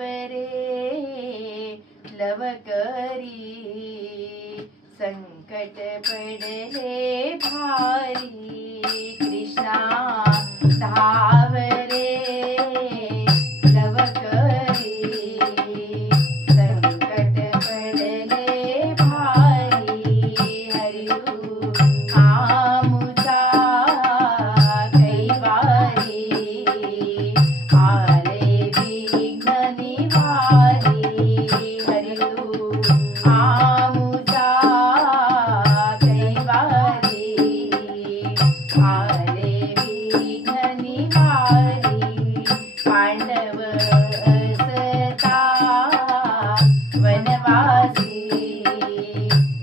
धावरे लवकरी संकट पडले भारी कृष्णा धावरे लवकरी संकट पडले भारी हरिऊ आमुचा कैवारी आले विघ्न निवारी हरिऊ आमुचा कैवारी आले विघ्न निवारी पांडव असता वनवासी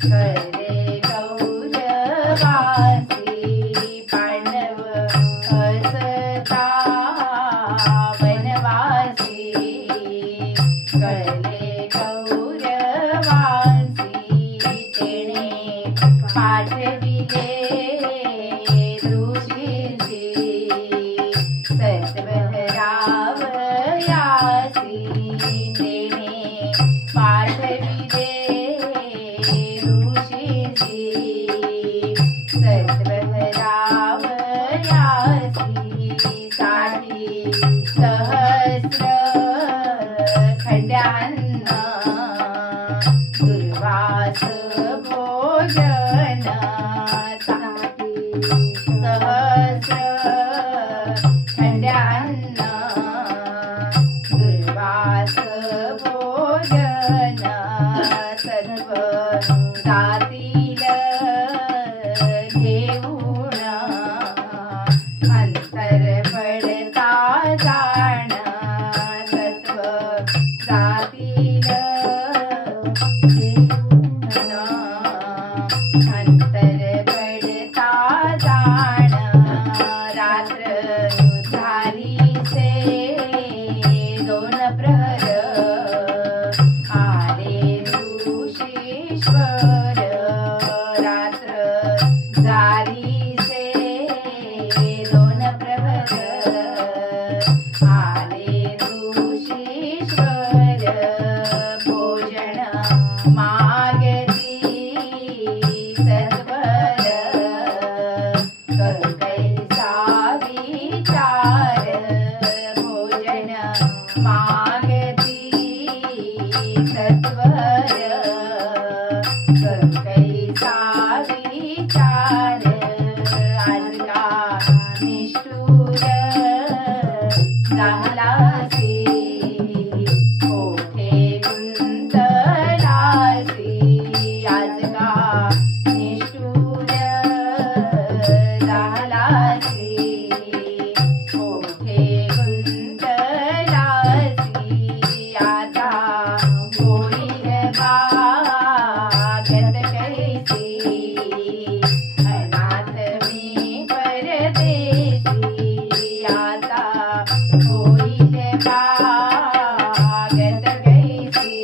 करे गौरवासी पांडव असता वनवासी करे गौरवासी तेणे पाठविले ऋषीसी सत्वरावयासी तेणे पाठविले ऋषीसी सत्वरावयासी साठी सहस्र खंड्यांना दुर्वास भोजन साठी सहस्र खंड्यांना दुर्वास भोजन सर्व जातील घेऊन अंतर पडता जाण सत्व जातील घेऊन अंतर पडता जाण रात्र झालीसे दोन प्रहर आले ऋषीश्वर रात्र झालीसे दोन प्रहर आले ऋषीश्वर भोजन मागती सत्वर कैसा विचार भोजन मागती सत्वर कैसा विचार आज का निष्ठुर झालासी कोठे गुंतलासी आज का निष्ठुर झालासी कोठे गुंतलासी आता होईल भाग्यत कैसी अनाथ मी परदेसी आता होईल भाग्यत कैसी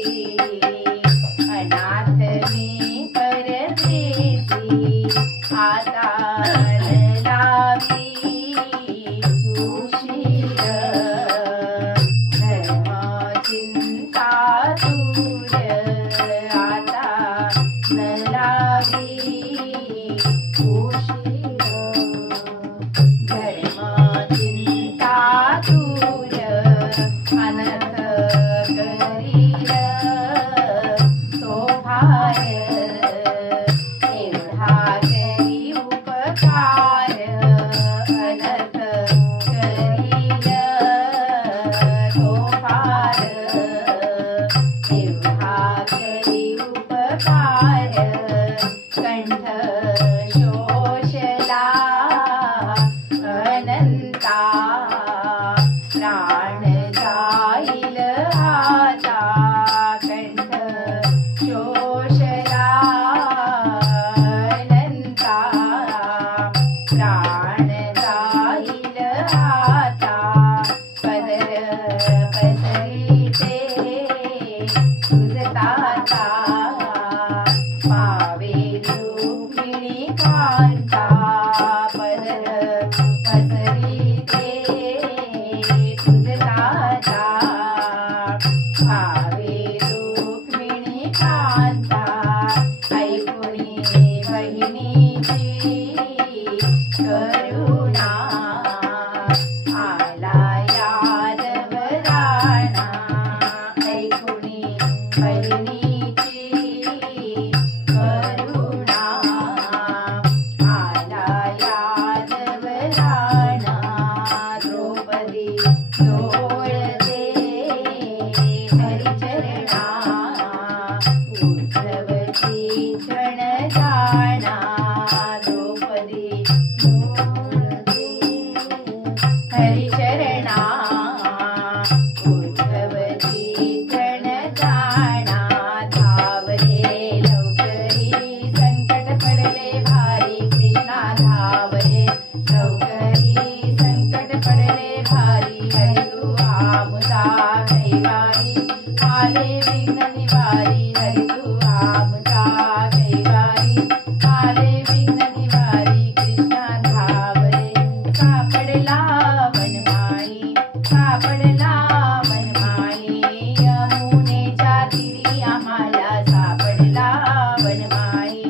अनाथ मी परदेसी आता लावी उशीर धर्म चिंता दूर आता लावी उशीर धर्म चिंता दूर अनर्थ करील तो भार एवढा करी उपकार अनर्थ करील आता पदर पसरिते तुझताता पावे रुक्मिणी कांता पदर पसरिते तुझताता पावे रुक्मिणी कांता ऐकुनी बहिणीची करुणा आला यादव राणा ऐकुनी बहिणीची करुणा आला यादव राणा द्रौपदी डोळते हरिचरणा उद्धवची क्षण जाणा द्रौपदी डोळते हरिचरणा उद्धवची क्षण जाणा धावले लवकरी संकट पडले भारी कृष्णा धावले लवकरी संकट पडले भारी हरी तू आमुचा कैवारी आले विघ्न निवारी हरी तू आमुचा कैवारी आले विघ्न निवारी कृष्णा धावले सापडला वनमाळी सापडला वनमाळी यमुनेच्या तिरी आम्हाला सापडला वनमाळी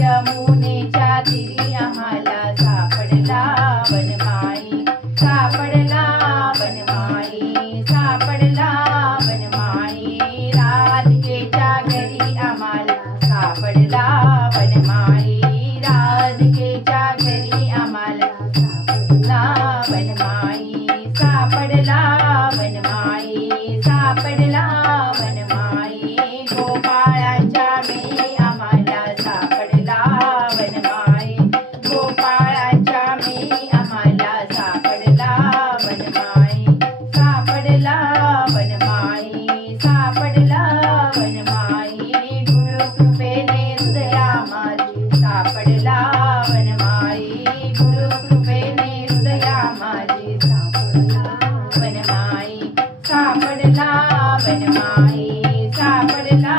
यमुनेच्या तिरी आम्हाला सापडला वनमाळी सापडला वनमाळी सापडला वनमाळी राधिकेच्या घरी आम्हाला सापडला वनमाळी राधिकेच्या घरी आम्हाला सापडला वनमाळी सापडला वनमाळी सापडला वनमाळी गोपाळाच्या मेळी आम्हाला सापडला वनमाळी गोपाळाच्या मेळी आम्हाला सापडला वनमाळी सापडला वनमाळी सापडला वनमाळी गुरुकृपेने हृदया माझी सापडला वनमाळी गुरुकृपेने हृदया माझी सापडला वनमाळी सापडला वनमाळी सापडला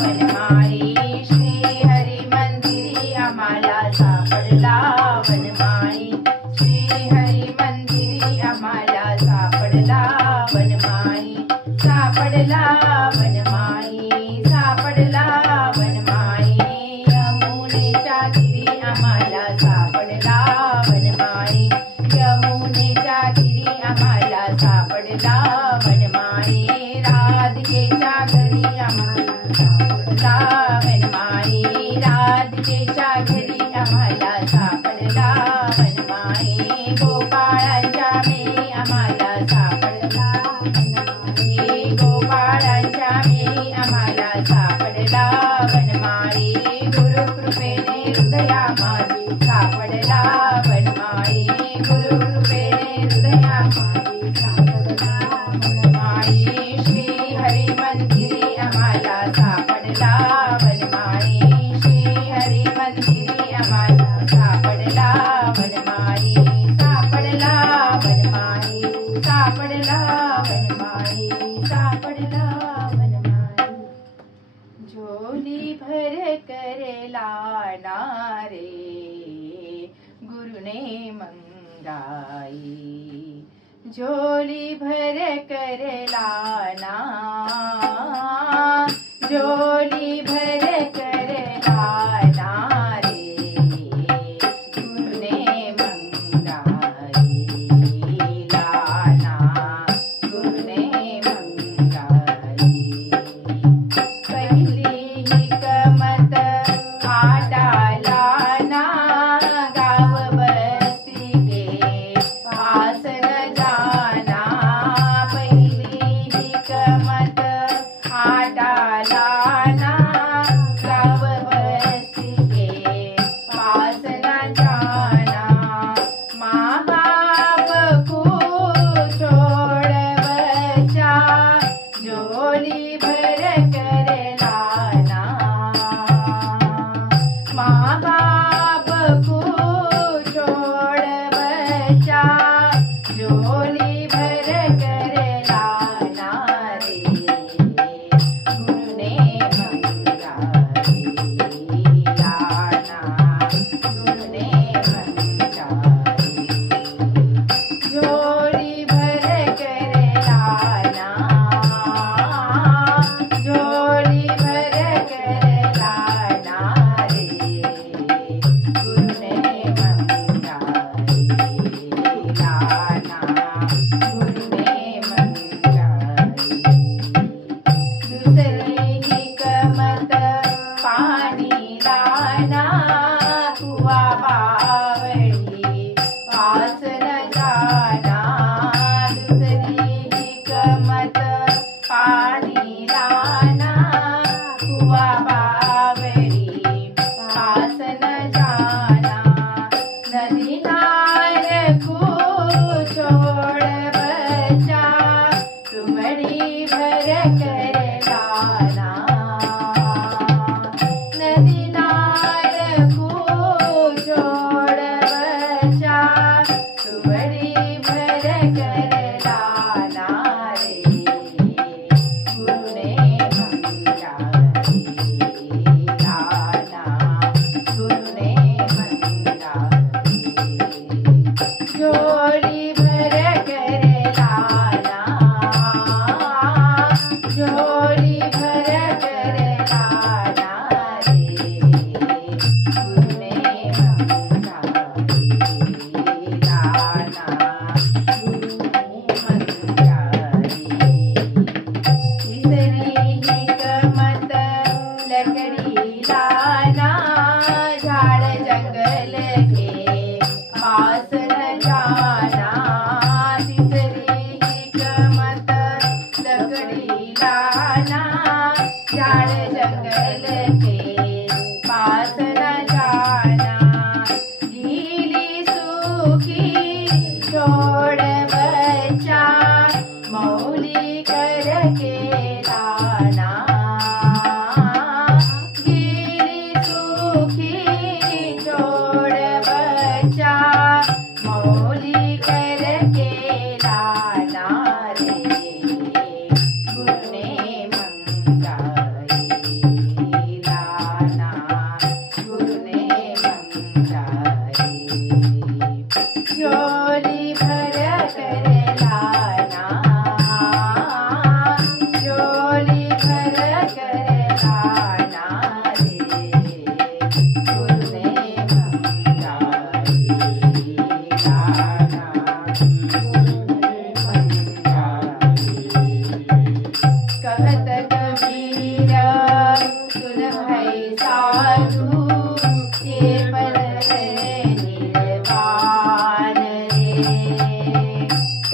वनमाळी श्री हरी मंदिरी आम्हाला सापडला वनमाळी श्री हरी मंदिरी आम्हाला सापडला वनमाळी सापडला वनमाळी सापडला वनमाळी यमुनेच्या तिरी आम्हाला सापडला वनमाळी यमुनेच्या तिरी आम्हाला सापडला वनमाळी राधिकेच्या घरी आम्हाला सापडला वनमाळी राधिकेच्या घरी आम्हाला सापडला वनमाळी गोपाळाच्या मेळी आम्हाला सापडला वनमाळी गोपाळाच्या मेळी आम्हाला सापडला वनमाळी गुरुकृपेने हृदया माझी सापडला वनमाळी गुरुकृपेने हृदया माझी सापडला वनमाळी श्री हरी मंदिरी आम्हाला सापडला वनमाळी श्री हरी मंदिरी आम्हाला सापडला वनमाळी सापडला वनमाळी सापडला वनमाळी सापडला वनमाळी झोली भर करेला नारे गुरुने मंगाई झोली भर करेला ना झोली भर करेला नारे गुरुने मंगाई लाना गुरुने मंगाई पहिली ही गमत आटाला ना गाव बस्ती के पास न जाना पहिली ही गमत आटाला ना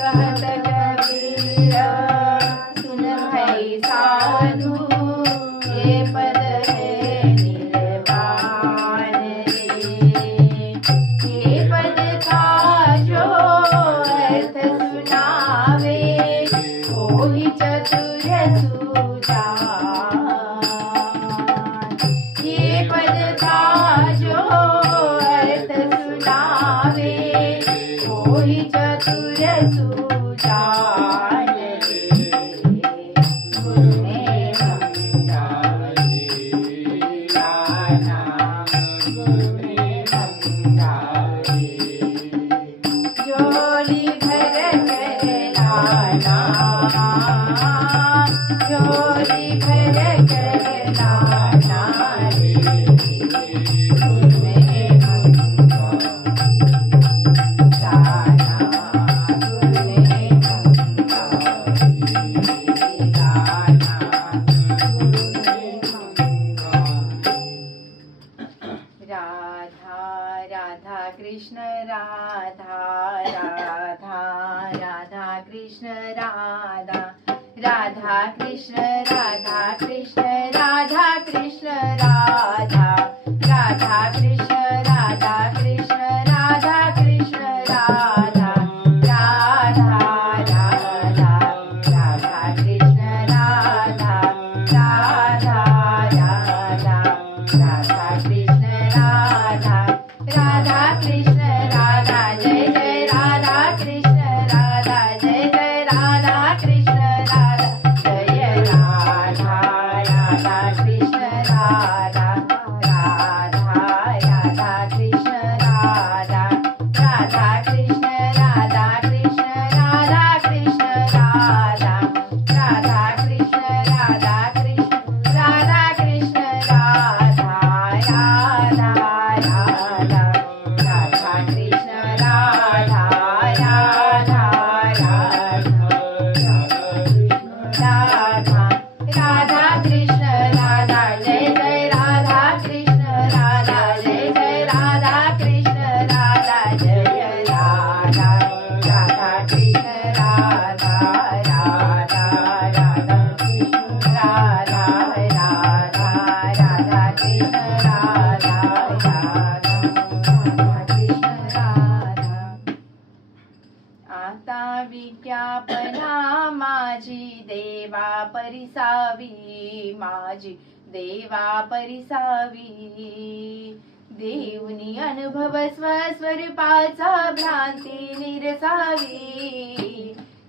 कहत कबीर सुन भई साधु ये पद है निर्वाण रे। ये पद का जो अर्थ सुनावे ओहि चतुर सुजान। ये पद का जो अर्थ सुनावे ओहि चतुर सुजान रे। गुरु ने समझाए जाना, गुरु ने समझाए। झोली भर कर लाना, झोली भर कर लाना रे। गुरु ने समझाए जाना, गुरु ने समझाए जाना, गुरु ने समझाए। राधा राधा कृष्ण राधा राधा राधा कृष्ण राधा राधा कृष्ण राधा कृष्ण राधा कृष्ण राधा राधा कृष्ण राधा कृष्ण राधा कृष्ण राधा राधा राधा राधा कृष्ण राधा राधा राधा राधा कृष्ण राधा राधा कृष्ण राधा। जय जय राधा कृष्ण राधा, जय जय राधा कृष्ण राधा, जय राधा राधा कृष्ण राधा राधा राधा कृष्ण राधा राधा कृष्ण राधा कृष्ण राधा कृष्ण राधा राधा कृष्ण राधा कृष्ण राधा कृष्ण राधा राधा राधा राधा कृष्ण राधा राधा राधा राधा कृष्ण राधा। जय जय राधा कृष्ण राधा, जय जय राधा कृष्ण राधा, जय राधा राधा कृष्ण राधा राधा राधा कृष्ण राधा राधा राधा कृष्ण राधा राधा कृष्ण राधा। आता विज्ञापना माझी देवा परिसावी, माझी देवा परिसावी। देऊनी अनुभव स्वस्वरूपाचा भ्रांती निरसावी,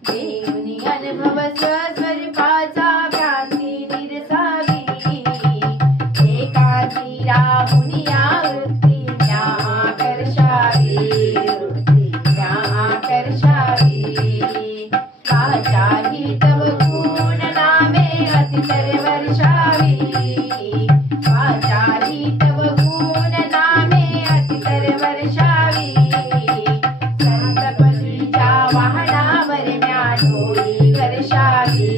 देऊनी अनुभव स्वस्वरूपाचा भ्रांती निरसावी। एकांती राहुनी वृत्ती ज्ञाकर्षावी, वृत्ती ज्ञाकर्षावी। वाचाही तव गुण नामे अतितर वर्षावी, वाचाही तव गुण नामे अतितर वर्षावी। संत पतीच्या वाहनावर म्या डोली वर्षावी,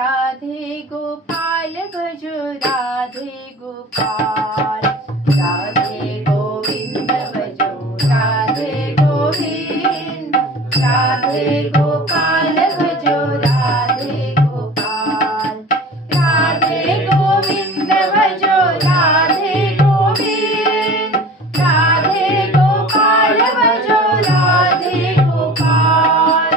राधे गोपाल भजो राधे गोपाल। राधे गोविंद भजो राधे गोविंद। राधे गोपाल भजो राधे गोपाल। राधे गोविंद भजो राधे गोविंद। राधे गोपाल भजो राधे गोपाल।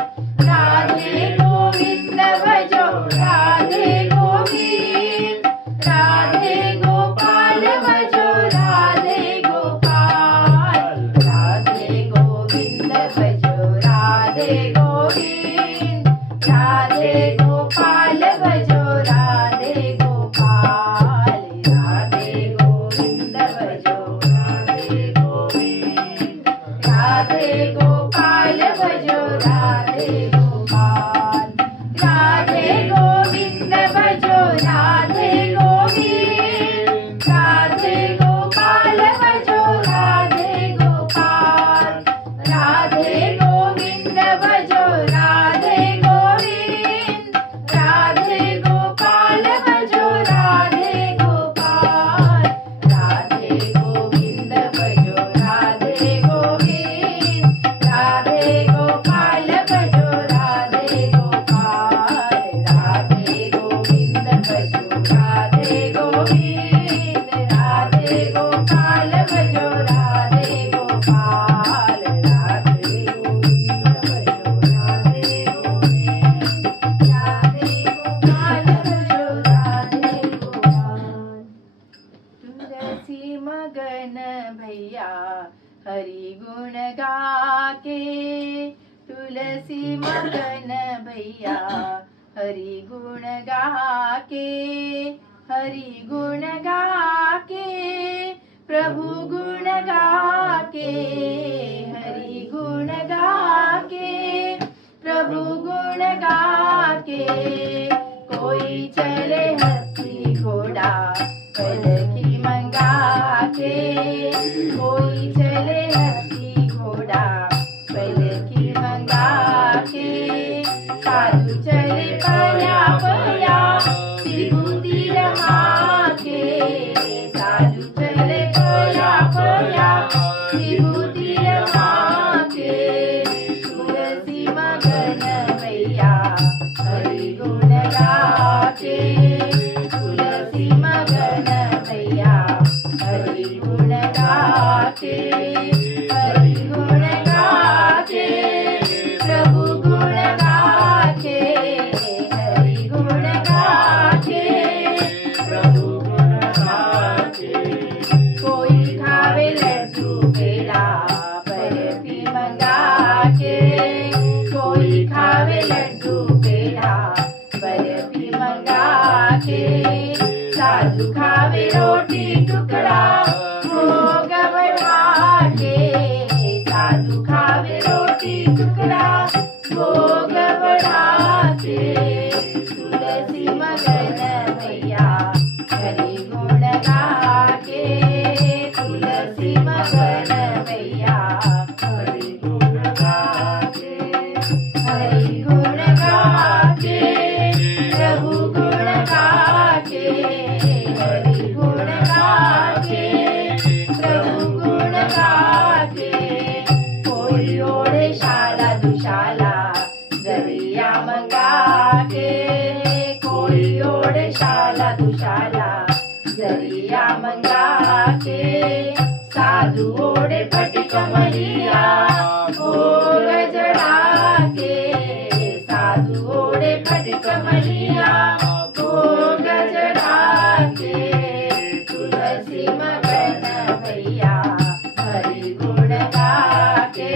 राधे गोविंद भजो राधे गोविंद। राधे गोपाल भजो राधे गोपाल। राधे गोविंद भजो राधे गोविंद। राधे गोपाल भजो राधे गोपाल। राधे गोविंद भजो राधे गोविंद। राधे गोपाल भजो राधे गोपाल। राधे गोविंद भजो राधे गोविंद। राधे गोपाल भजो राधे गोपाल। राधे गोविंद भजो राधे गोविंद। राधे गोपाल भजो राधे गोपाल। राधे गोविंद भजो राधे गोविंद। राधे गोपाल भजो राधे गोपाल। राधे गोविंद भजो राधे गोविंद। राधे गोपाल भजो राधे गोपाल। राधे गोविंद भजो राधे गोविंद। राधे गोपाल भजो राधे गोपाल। तुलसी मगन भैया हरि गुण गाके। तुलसी मगन भैया हरि गुण गाके। हरि गुण गाके प्रभु गुण गाके। हरि गुण गाके प्रभु गुण गाके। कोई चले हाथी घोड़ा पलकी मंगा के। कोई चले हाथी घोड़ा पलकी मंगा के। साधु चले पया पया विभूति रमा के। साधु चले पया पया विभूति रमा के। तुलसी मगन भैया हरि गुण गाके। तुलसी मगन भैया हरि गुण गाके। हरि गुण गाके प्रभु गुण गाके। हरि गुण गाके प्रभु गुण गाके। कोई खावे लड्डू पेड़ा बर्फी मंगा के। कोई खावे लड्डू पेड़ा बर्फी मंगा के। साधु खावे रोटी टुकड़ा भोग बढ़ा के। साधु खावे रोटी टुकड़ा भोग बढ़ा के। तुलसी मगन भैया हरि गुण गाके। तुलसी मगन भैया हरि गुण गाके। हरि गुण गाके प्रभु गुण गाके। हरि गुण गाके प्रभु गुण गाके। कोई ओढ़े शाला दुशाला जरिया मंगा के। कोई ओढ़े शाला दुशाला जरिया मंगा के। साधु ओढ़े पटी कमरिया भोग जड़ा के। साधु ओढ़े पटी कमरिया भोग जड़ा के। तुलसी मगन भैया हरि गुण गाके।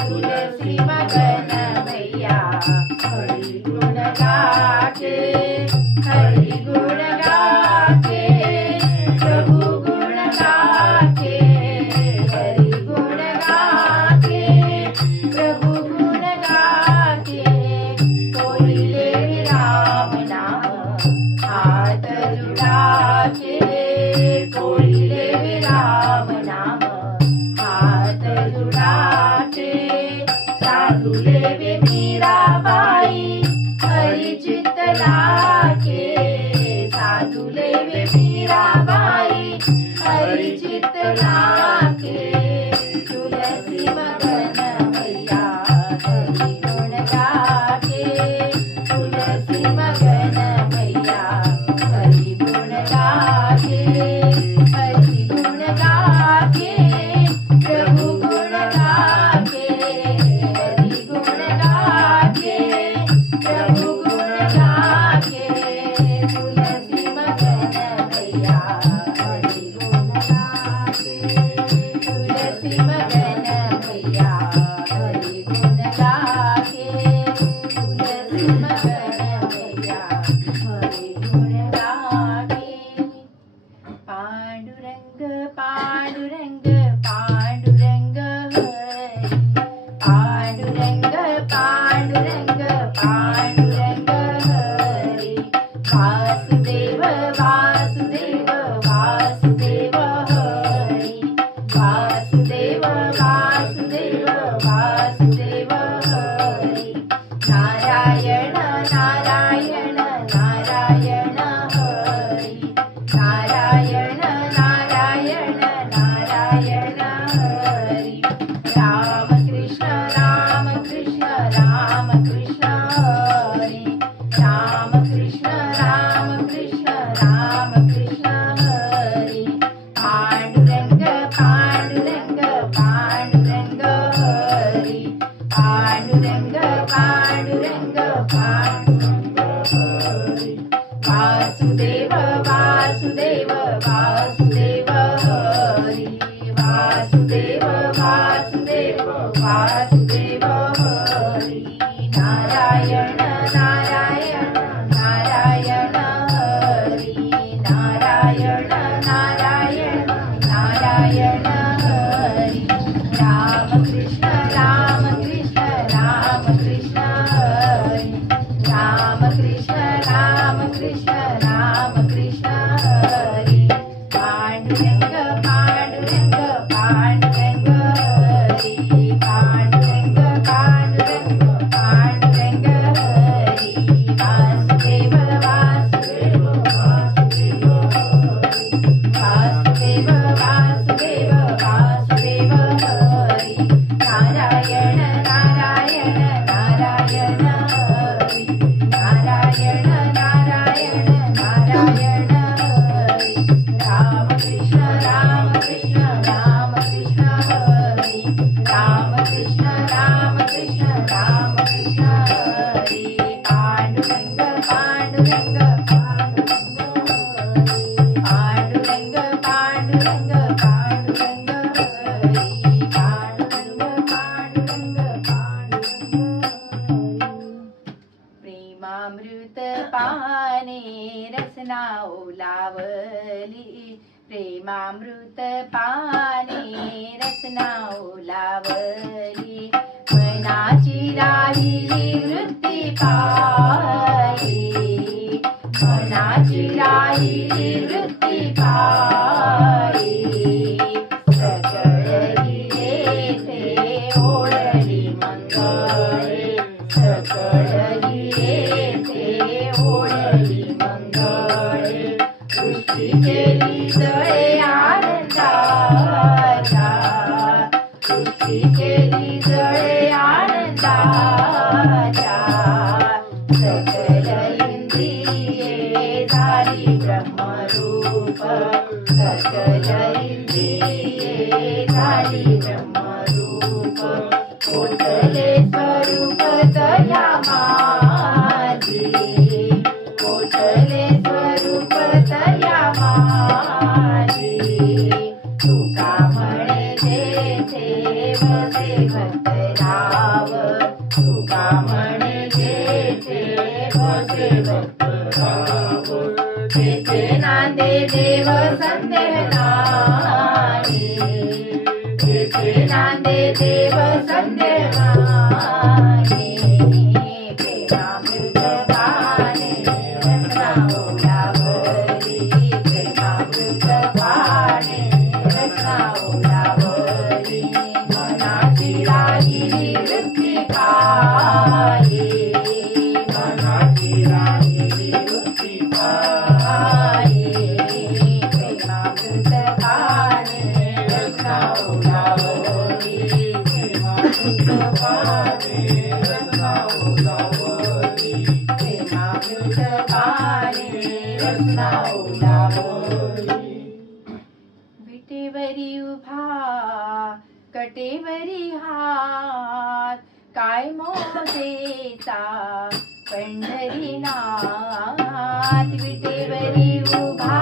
तुलसी मगन भैया हरि गुण गाके। हरि गुण गाके प्रभु गुण गाके। हरि गुण गाके प्रभु गुण गाके। कोई ले राम नाम हाथ जुड़ा के। कोई ले राम नाम हाथ जुड़ा के। साधु ले मीरा बाई हरि चित लागे साधुले वे मीराबाई हरी चित लागे तुलसी मगन मैया हरि गुण गागे तुलसी मगन मैया हरि गुण गागे हरि गुण गागे प्रभु गुण गागे हरि गुण गागे प्रभु गुण गागे तुलसी मगन मैया हरि गुण गागे तुलसी मगन मैया हरि गुण गागे तुलसी मगन मैया हरि गुण गागे पांडुरंग पांडुरंग पांडुरंग हरी पांडुरंग पांडुरंग पांडुरंग हरी वासुदेव वासुदेव वासुदेव हरी वासुदेव वासुदेव वासुदेव हरी नारायण नारायण नारायण हरी नारायण नारायण नारायण हरी राम कृष्ण राम कृष्ण राम कृष्ण हरी राम कृष्ण राम कृष्ण राम कृष्ण हरी पांडुरंग पांडुरंग पांडुरंग हरी पांडुरंग पांडुरंग पांडुरंग हरी वासुदेव वासुदेव वासुदेव हरी वासुदेव वासुदेव वासुदेव हरी नारायण नारायण नारायण हरी नारायण नारायण नारायण हरी राम कृष्ण राम कृष्ण राम कृष्ण हरी राम कृष्ण राम कृष्ण राम कृष्ण हरी पांडुरंग पांडुरंग पांडुरंग हरी पांडुरंग पांडुरंग पांडुरंग हरी वासुदेव वासुदेव वासुदेव हरी वासुदेव वासुदेव वासुदेव हरी नारायण नारायण नारायण हरी नारायण नारायण नारायण हरी राम कृष्ण राम कृष्ण राम कृष्ण हरी राम कृष्ण राम कृष्ण राम कृष्ण हरी पांडुरंग पांडुरंग पांडुरंग हरी पांडुरंग पांडुरंग पांडुरंग हरी पांडुरंग पांडुरंग पांडुरंग हरी प्रेमामृत पाने रसना ओलावली प्रेमामृत पाने रसना ओलावली मनाची राहिली वृत्ती पायी मनाची राहिली वृत्ती पायी सकळही येथे ओढली मंगळे सकळही येथे ओढली मंगळे सृष्टी केली जळे आनंदाच्या सृष्टी केली जळे आनंदाच्या सकल इंद्रिये झाली ब्रह्मरूप सकल इंद्रिये झाली ब्रह्मरूप पोचले स्वरूप तया माझी पोचले स्वरूप तया माझी तुका म्हणे जेथे बसे भक्तराव तुका म्हणे जेथे बसे भक्तराव तेथे नांदे देव संदेह नाही तेथे नांदे देव संदेह नाही प्रेमामृत पाने रसना ओलावली प्रेमामृत पाने रसना ओलावली मनाची राहिली वृत्ती पायी मनाची राहिली अमृत पाने रत्ना ओलावली. विटेवरी उभा कटेवरी हात काय मोजेचा पंढरीनाथ. विटेवरी उभा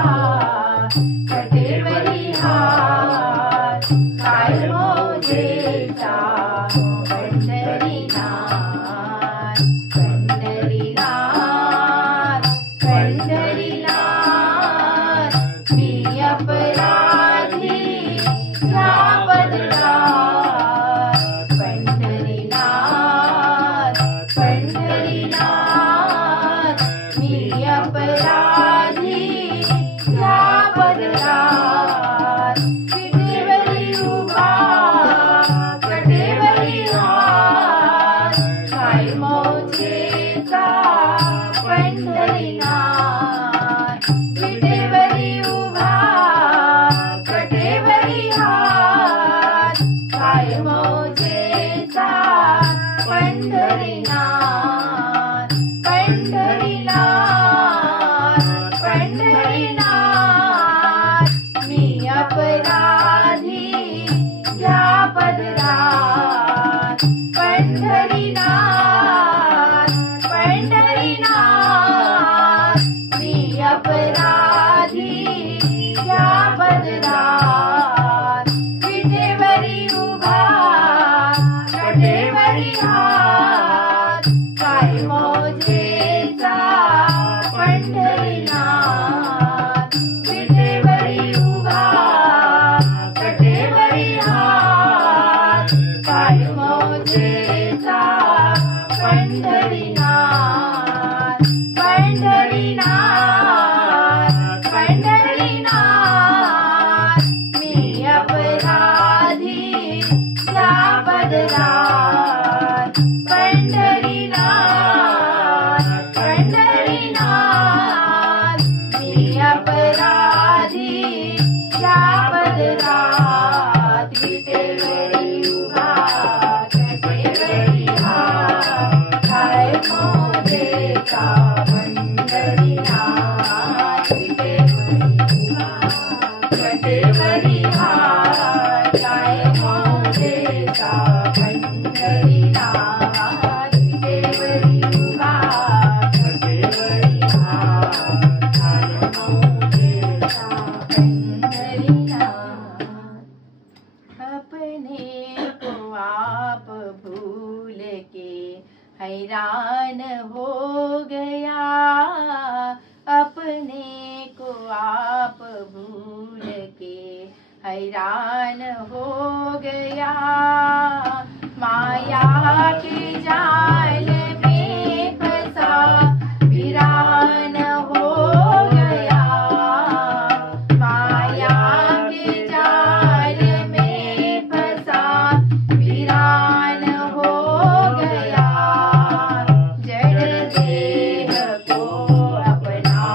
कटेवरी हात काय मोजेचा पंढरीनाथ. पंढरीनाथ पंढरीनाथ मी अपराधी या बदलात. पंढरीनाथ पंढरीनाथ मी अपराधी या बदलात. विटेवरी उभा कटेवरी हात काय मोजेचा पंढरीनाथ. विटेवरी उभा कटेवरी हात काय मोजेचा पंढरीनाथ. पंढरीनाथ पंढरीनाथ मी अपराधी या बदलात. पंढरीनाथ पंढरीनाथ मी अपराधी या बदलात. विटेवरी उभा कटेवरी हात काय मोजेचा पंढरीनाथ. विटेवरी उभा कटेवरी हात काय मोजेचा पंढरीनाथ. पंढरीनाथ पंढरीनाथ मी अपराधी या बदलात. पंढरीनाथ पंढरीनाथ मी अपराधी या बदलात. विटेवरी उभा कटेवरी हात काय मोजेचा पंढरीनाथ. विटेवरी उभा कटेवरी हात काय मोजेचा पंढरीनाथ. विटेवरी उभा कटेवरी हात काय मोजेचा पंढरीनाथ. अपने को आप भूल के हैरान हो गया. अपने को आप भूल के हैरान हो गया. माया के जाल में फंसा वीरान हो गया. माया के जाल में फंसा वीरान हो गया. जड़ देह को अपना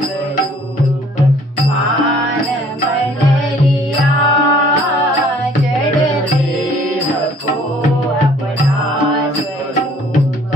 स्वरूप मान मन लिया. जड़ देह को अपना स्वरूप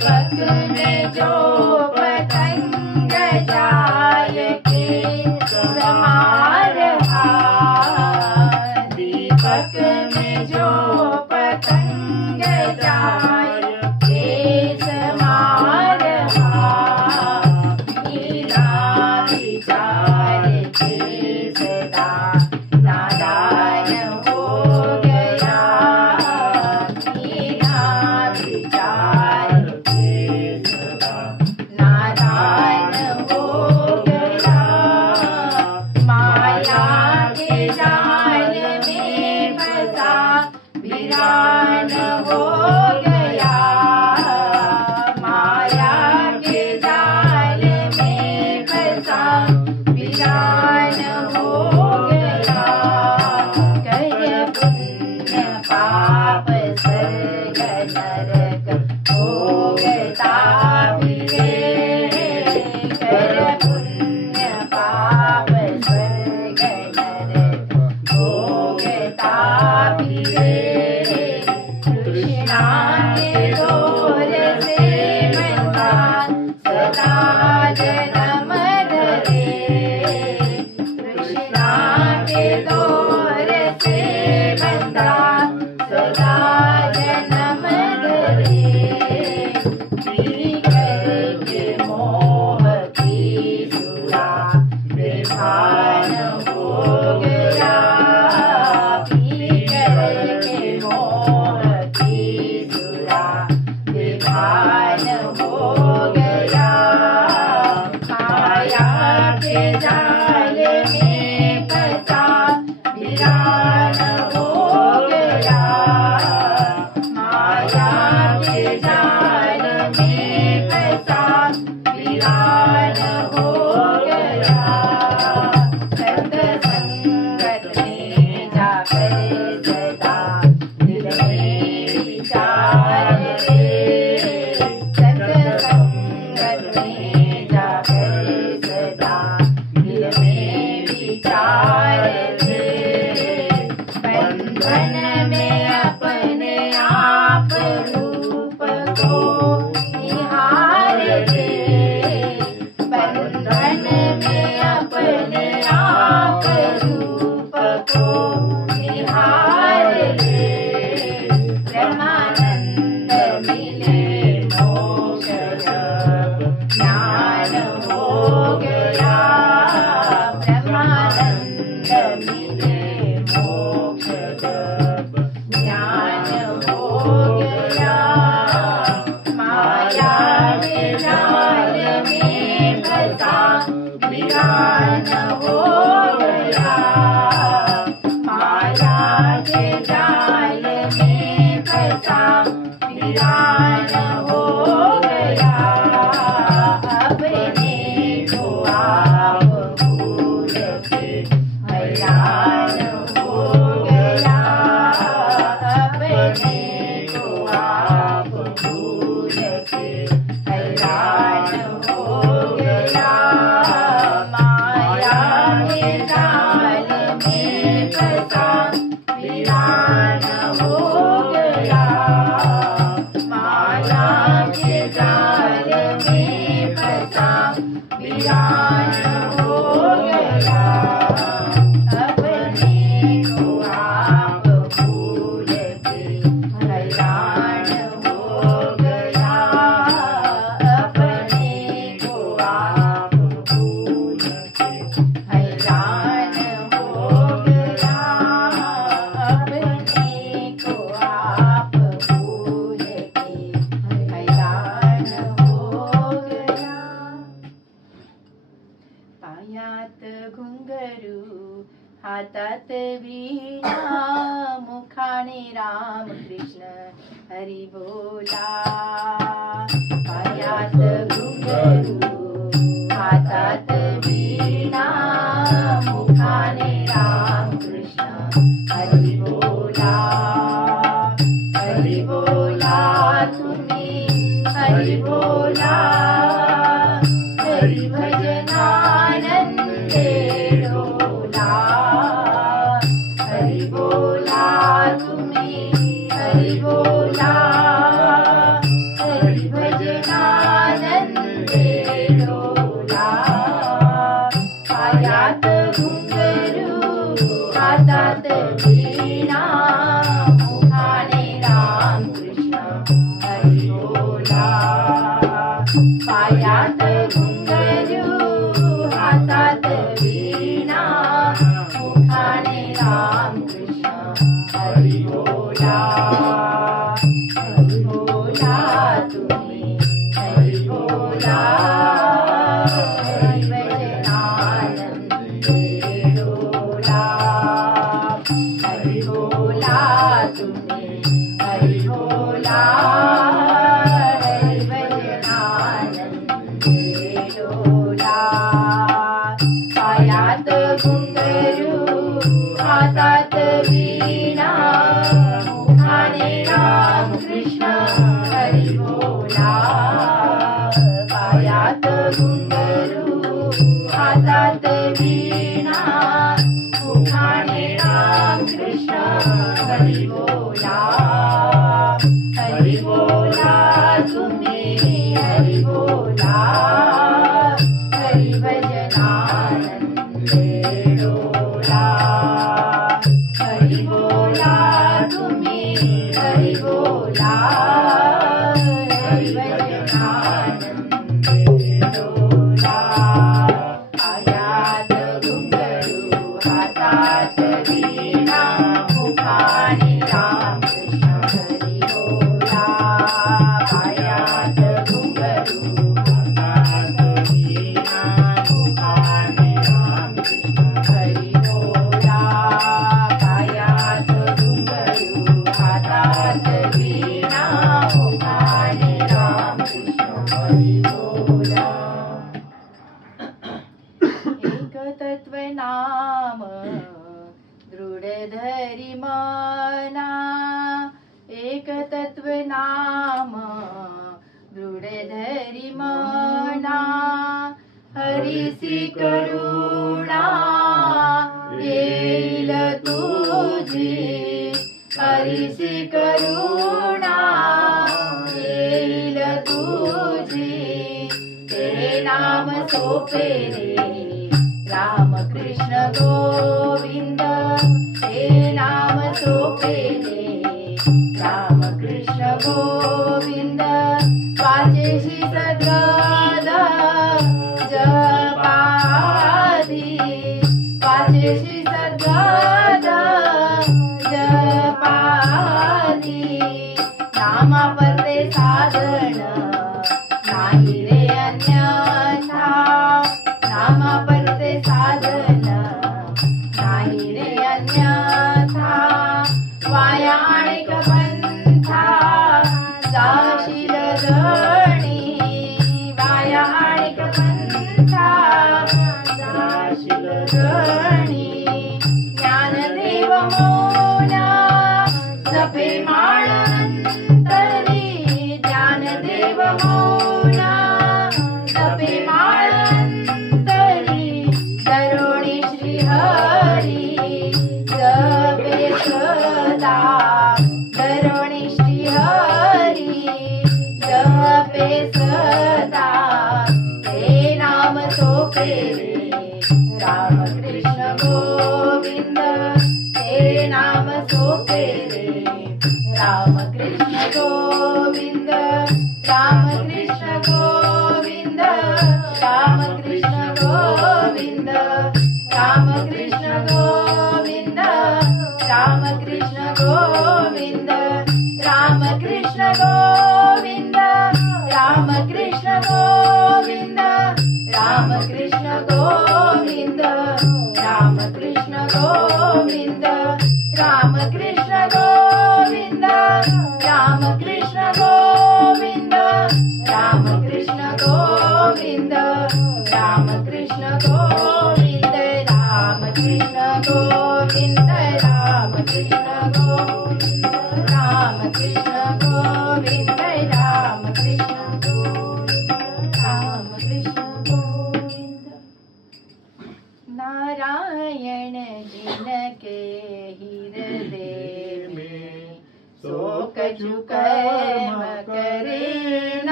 दीपक में जो पतंग जाय के समार दीपक में जो पतंग जाय के समार मीरा विचार के सदा नादान हो गया मीरा विचार के सदा नादान हो गया माया के जाल में फंसा वीरान हो गया माया के जाल में फंसा वीरान हो गया कर पुण्य पाप स्वर्ग नरक भोगता फिरे कर पुण्य पाप स्वर्ग नरक भोगता फिरे कृष्णा के डोर से बंधा सदा जन्म धरे कृष्णा के डोर से बंधा सदा जन्म धरे पी करके मोह की सुरा बेभान हो गया पी करके मोह की सुरा बेभान हो गया माया के जाल में फंसा वीरान हो गया माया के जाल में फंसा वीरान हो गया संग संगत में जाकर सदा दिल में विचार रे संग संगत में जाकर सदा दिल में विचार रे बंधन में अपने आप रूप को निहार रे बंधन में अपने आप रूप को निहार रे ब्रह्मानंद मिले मोक्ष जब ज्ञान हो गया ब्रह्मानंद मिले मोक्ष जब ज्ञान हो गया माया के जाल में फंसा वीरान हो गया माया के जाल में फंसा वीरान हो गया अपने को आप भूल के हैरान हो गया अपने को आप भूल के हैरान हो गया माया के जाल में फंसा वीरान हो गया माया के जाल में फंसा वीरान हो गया अपने को आप भूल के हैरान हो गया अपने को आप भूल के हैरान हो गया अपने को आप भूल के हैरान हो गया पायात घुंगरू हातात वीणा मुखाने राम कृष्ण हरी बोला पायात घुंगरू हातात वीणा मुखाने राम कृष्ण हरी बोला तुम्ही हरी बोला हरी भजनानंदे डोला हरी बोला तुम्ही हरी बोला हरी भजनानंदे डोला पायात घुंगरू हातात वीणा मुखाने राम कृष्ण हरी बोला पायात घुंगरू हातात वीणा मुखाने राम कृष्ण हरी बोला तुम्ही हरी बोला हरी भजनानंदे डोला हरी बोला तुम्ही हरी बोला हरी भजनानंदे डोला पायात घुंगरू हातात वीणा मुखाने राम कृष्ण हरी बोला पायात घुंगरू हातात वीणा मुखाने राम कृष्ण हरी बोला तुम्ही हरी बोला हरी भजनानंदे डोला हरी बोला तुम्ही हरी बोला हरी भजनानंदे डोला पायात घुंगरू हातात वीणा मुखाने राम कृष्ण हरी बोला पायात घुंगरू हातात वीणा मुखाने राम कृष्ण हरी बोला पायात घुंगरू हातात वीणा मुखाने राम कृष्ण हरी बोला एक तत्व नाम दृढ धरी मना एक तत्व नाम दृढ धरी मना हरिसी करुणा येईल तुझी हरिसी करुणा येईल तुझी तेरे नाम सोपे रे राम कृष्ण गोविंद तेरे नाम सोपे रे राम कृष्ण गोविंद वाचेशी सद्गदा जपादी वाचेशी सद्गदा जपादी नामा परते साधन नाही रे अन्यथा नामा परते साधन नाही रे अन्यथा वाया अनेक पंथा जाशील जणी वाया अनेक पंथा जाशील जणी ज्ञानदेव मौना जपे माळंतरी ज्ञानदेव मौना जपे माळंतरी दरोणी श्रीहरी जपे सदा दरोणी श्रीहरी जपे सदा ते नाम सोपे रे राम कृष्ण गोविंद ते नाम सोपे रे राम कृष्ण गोविंद राम कृष्ण गोविंद राम कृष्ण गोविंद राम कृष्ण गोविंद राम कृष्ण गोविंद राम कृष्ण गोविंद राम कृष्ण गोविंद राम कृष्ण गोविंद राम कृष्ण गोविंद राम कृष्ण गोविंद राम कृष्ण गोविंद राम कृष्ण गोविंद राम कृष्ण गोविंद राम कृष्ण गोविंद राम कृष्ण गोविंद राम कृष्ण गोविंद राम कृष्ण गोविंद राम कृष्ण गोविंद नारायण जिनके हृदय में सो कछु कर्म करे न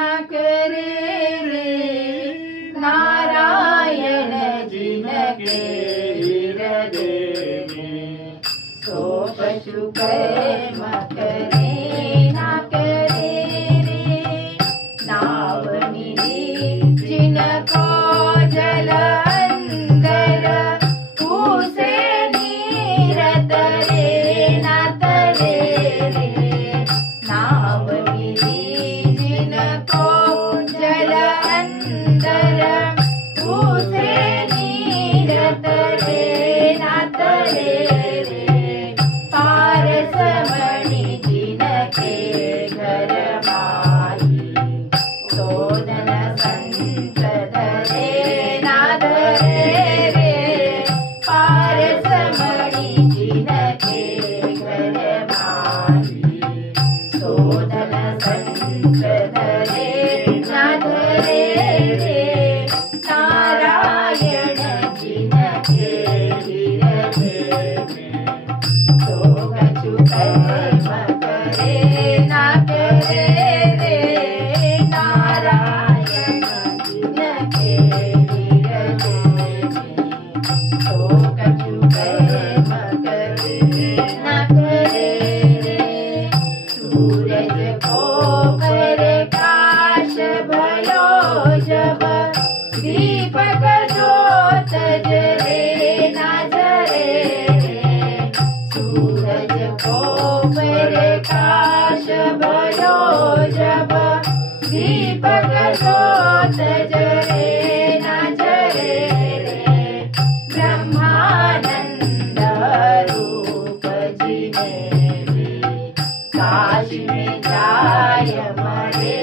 कर्म करे ना करे रे नाव निधि जिनको जल अंदर उसे नीरत रे ना तरे रे नाव निधि जिनको जल अंदर उसे नीरत रे ना तरे रे पारस मणि जिनके घर माही सोदन संसद रे ना धरे रे पारस मणि जिनके घर माही सोदन संसद रे ना धरे रे नारायण जिनके हृदय सोग कर्म करे ना करे रे नारायण जिनके हृदय सोग कर्म करे ना करे रे सूरज को प्रकाश भयो जब दीपक ज्योत जले ना जले रे सूरज को प्रकाश भयो जब दीपक ज्योत जले ना जले रे ब्रह्मानंद रूप जिने काशी में जाय मरे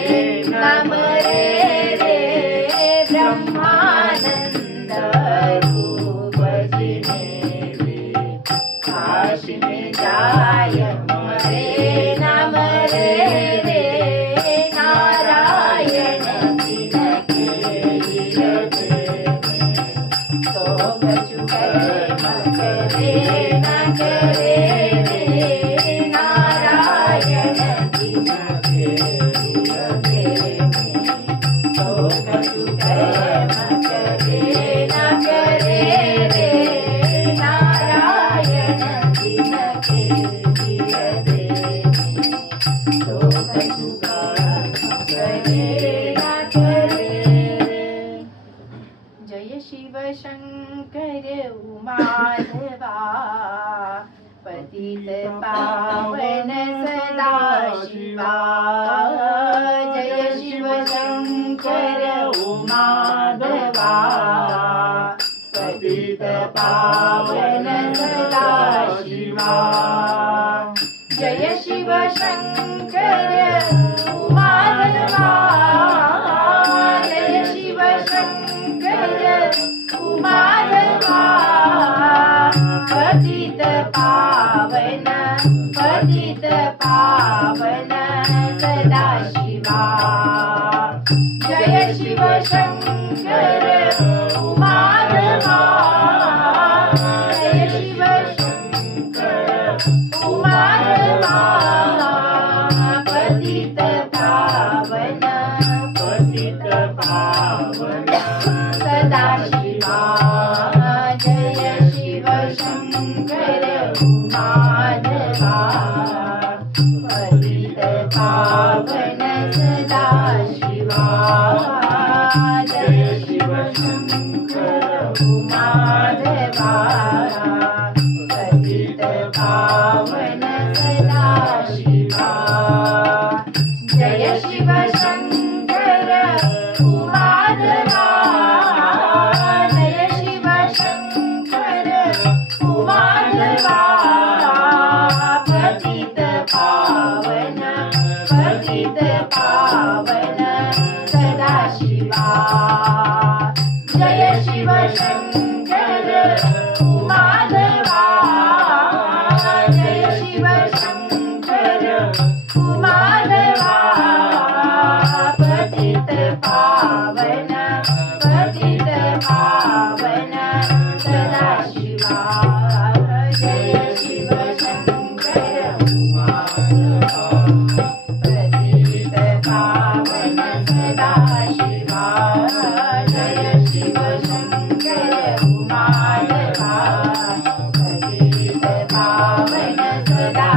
न मरे रे ब्रह्मानंद रूप जिने काशी में जाय मरे न मरे रे नारायण जिनके हृदय तो बचु कर्म करे न करे रे नारायण जिनके हृदय तो बचु कर्म करे न करे रे नारायण जिनके हृदय तो बचु कर्म करे न करे जय शिव शंकर उमाधवा पतित पावन सदा शिवा जय शिव शंकर उमाधवा पतित पावन सदा शिवा जय शिव शंकर उमाधवा जय शिव शंकर उमाधवा पतित पावन सदा शिवा जय शिव शंकर उमाधवा जय शिव शंकर उमाधवा पतित पावन सदा शिवा जय शिव शंकर उमाधवा पतित पावन सदा शिवा जय शिव शंकर उमाधवा पतित पावन सदा शिवा जय शिव शंकर उमाधवा जय शिव शंकर उमाधवा पतित पावन सदा शिवा जय शिव शंकर उमाधवा जय शिव शंकर उमाधवा पतित पावन सदा शिवा जय शिव शंकर उमाधवा पतित पावन सदा शिवा जय शिव शंकर उमाधवा पतित पावन सदा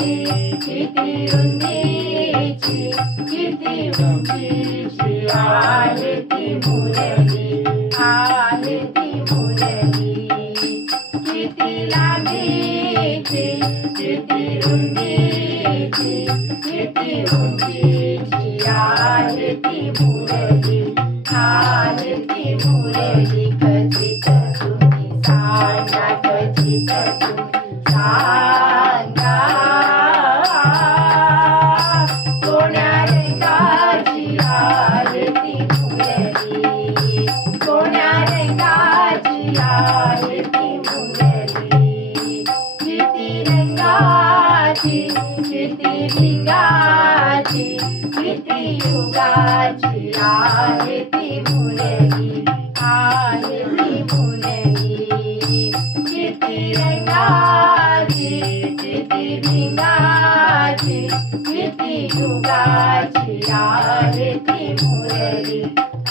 किती रुंदीची किती उंचीची आहे ती मुरली आहे ती मुरली किती लांबीची किती रुंदीची किती उंचीची आहे ती मुरली आहे ती मुरली खचित तुम्ही सांगा खचित तुम्ही सांगा कोण्या रंगाची आहे ती मुरली कोण्या रंगाची आहे ती मुरली किती रंगाची किती भिंगाची किती युगाची आहे ती मुरली आहे ती मुरली किती रंगाची किती भिंगाची किती युगाची आहे ती मुरली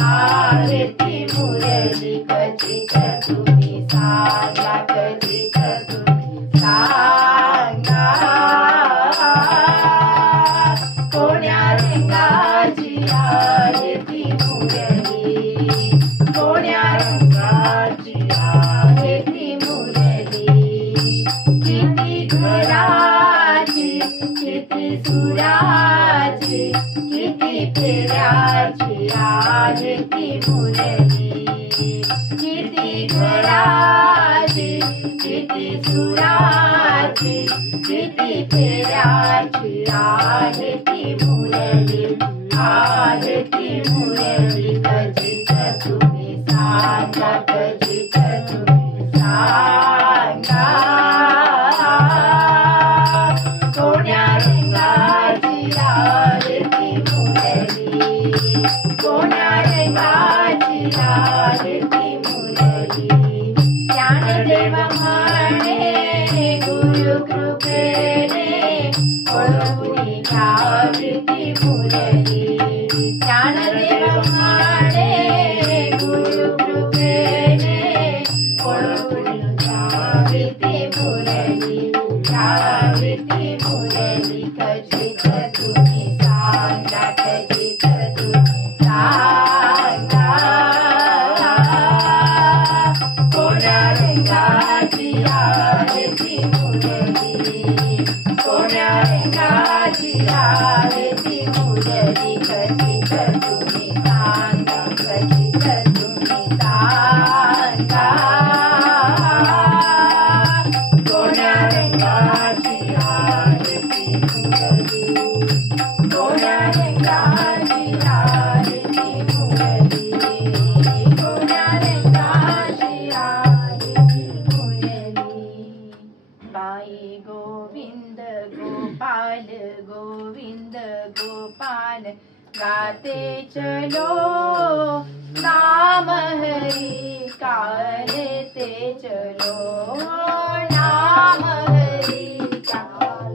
आहे ती मुरली कचित तुम्ही सांगा कचित तुम्ही सांगा कोण्या रंगाची आहे ती मुरली कोण्या रंगाची आहे ती मुरली किती घराची किती सुराची किती फेऱ्याची आहे ती मुरली किती घराची किती सुराची किती फेऱ्याची आहे ती मुरली आहे ती मुरली कचित तुम्ही सांगा कचित तुम्ही सांगा कोण्या रंगाची आहे ती मुरली कोण्या रंगाची आहे ती मुरली ज्ञानदेव म्हणे गुरु कृपेने ओळखून घ्यावी ती मुरली ज्ञानदेव म्हणे गुरु कृपेने ओळखून घ्यावी ती मुरली घ्यावी ती मुरली कचित तुम्ही सांगा कचित तुम्ही सांगा कोण्या रंगाची आहे ती मुरली कोण्या रंगाची आहे ती मुरली कचित तुम्ही सांगा कचित तुम्ही सांगा कोण्या रंगाची आहे ती मुरली कोण्या रंगाची आहे ती मुरली कोण्या रंगाची आहे ती मुरली बाई गोविंद गोपाल गोविंद गोपाल गाते चलो नाम हरि का लेते चलो नाम हरि का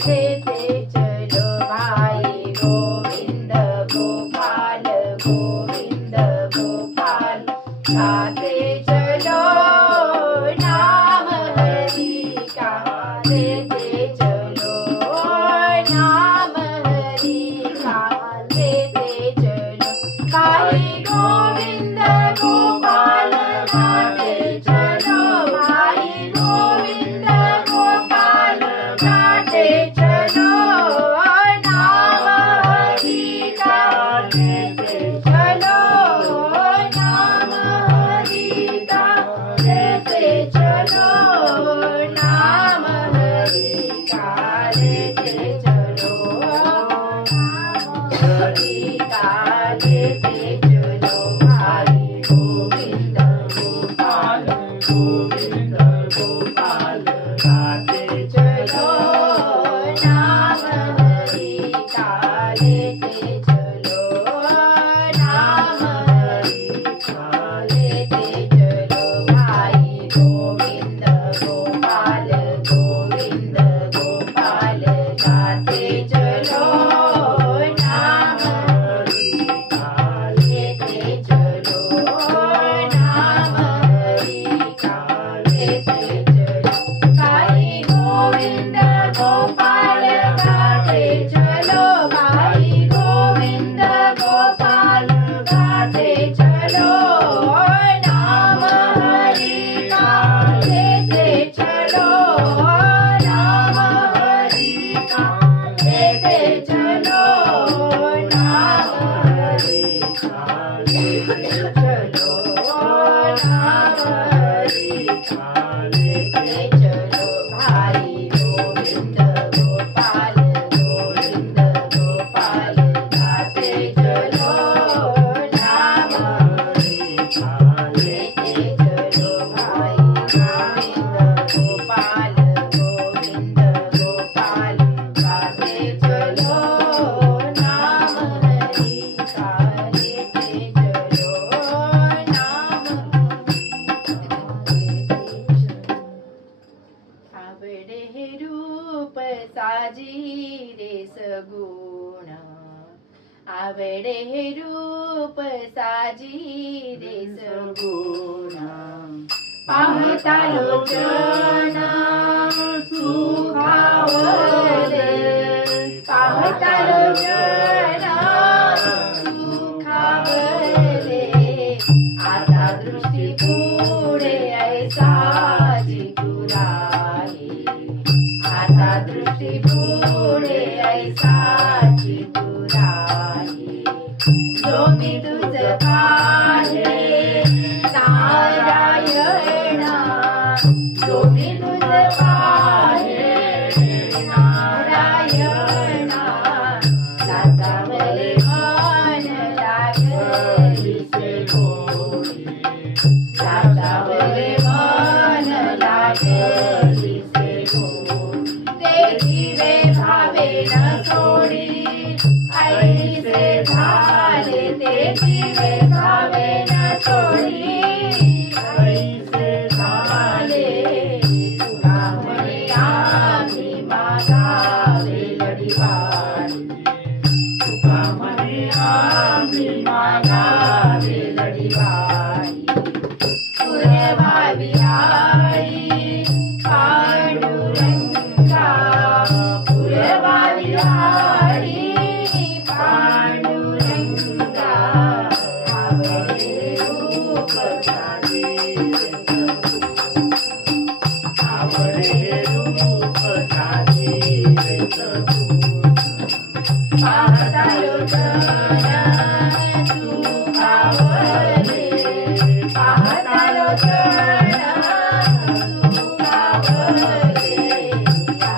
लेते चलो भाई गोविंद गोपाल गोविंद गोपाल गाते चलो नाम हरि का लेते चलो नाम हरि का लेते चलो भाई गोविंद गोपाल गाते चलो भाई गोविंद गोपाल गाते चलो नाम हरि का लेते चलो नाम हरि का लेते चलो नाम हरि का लेते चलो हरि का लेते चलो भाई गोविंद गोपाल गोविंद गोपाल गाते चलो नाम हरि का लेते चलो नाम हरि का लेते चलो भाई गोविंद गोपाल गोविंद गोपाल गाते चलो नाम हरि का लेते चलो नाम हरि का लेते चलो भाई गोविंद गोपाल रे सगुण आवडे हे रूप साजी रे सगुण पाहता लोचन सुखावले पाहता लोचन सुखावले आता दृष्टी पुढे ऐसा चितुराही आता दृष्टी पुढे ऐसा चितुराही जो मी तुझ पाहे नारायणा जो मी तुझ पाहे नारायणा लाचावले मन लागलीसे गोडी लाचावले मन लागलीसे गोडी देखिवे भावे न सोडी ऐसे झाले देखिवे भावे न सोडी ऐसे झाले तुका म्हणे आम्ही मागावे लढीवाडी तुका म्हणे आम्ही मागावे लढीवाडी पुरवावी आई पांडुरंगा पुरवावी आई पांडुरंगा आवडे रूप साजे आवडे रूप साजे पाहता लोचन सुखावले पाहता लोचन सुखावले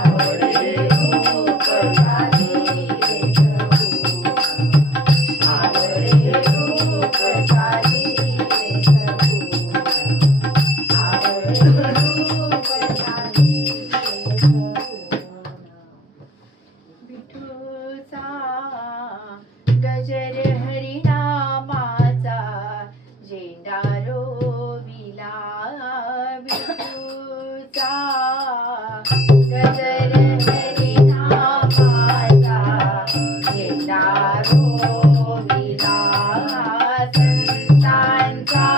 आवडे रूप साजे आवडे रूप साजे आवडे रूप साजे विठूचा गजर हरिनामाचा झेंडा रोविला विठूचा गजर हरिनामाचा झेंडा रोविला संतांचा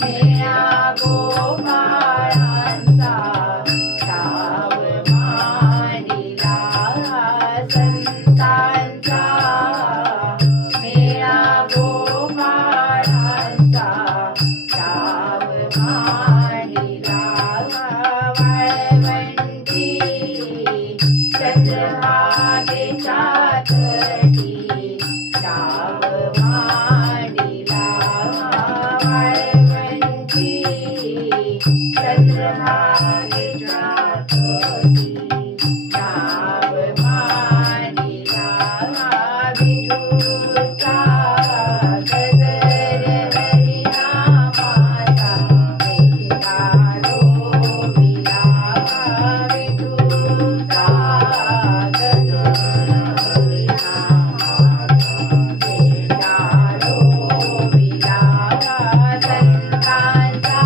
मेळा गोपाळांचा डाव मांडिला संतांचा मेळा गोपाळांचा डाव मांडिला वाळवंटी चंद्रभागेच्या तटी डाव मांडिला वाळवंटी चंद्रभागेच्या तटी डाव मांडिला विठूचा गजर हरिनामाचा झेंडा रोविला विठूचा गजर हरिनामाचा झेंडा रोविला संतांचा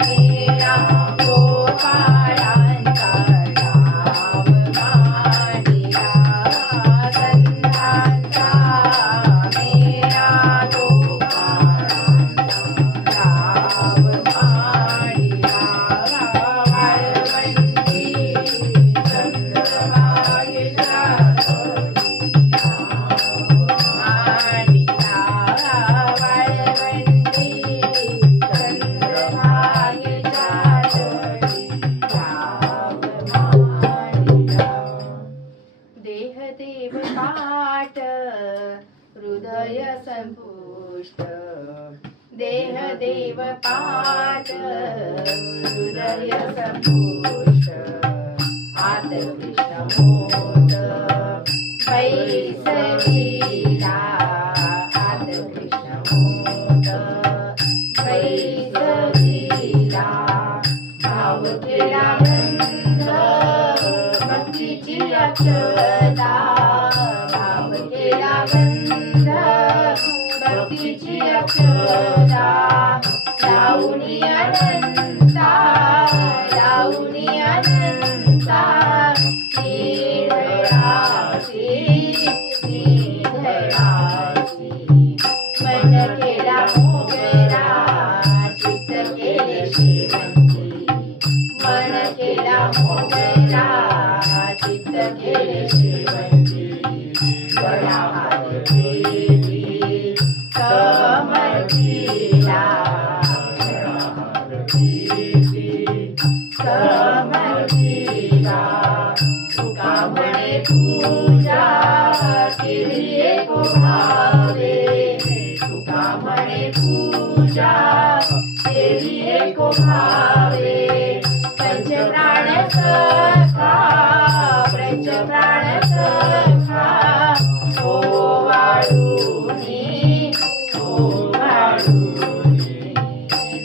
मेळा गोपाळांचा डाव मांडिला संतांचा मेळा गोपाळांचा डाव मांडिला वाळवंटी चंद्रभागेच्या तटी मांडिला वाळवंटी चंद्रभागेच्या तटी डाव मांडिला देह देव पाट हृदय संपुष्ट देह देव पाट हृदय संपुष्ट आत कृष्ण मोद बैसलीला आत कृष्ण मोद बैसलीला भाव केला गंध भक्तीची अक्षता भाव केला गंध भक्तीची अक्षता लावणी अनंता लावणी अनंता निधळासी मन केला मोगरा चित्त केले श्रीमंती मन केला मोगरा चित्त केले श्रीमंती गळा हात केली समर्थिला समर्थिला तुका म्हणे पूजा केली एक भावे तुका म्हणे पूजा केली एक भावे पंचप्राण सखा पंचप्राण सखा ओ वाळूनी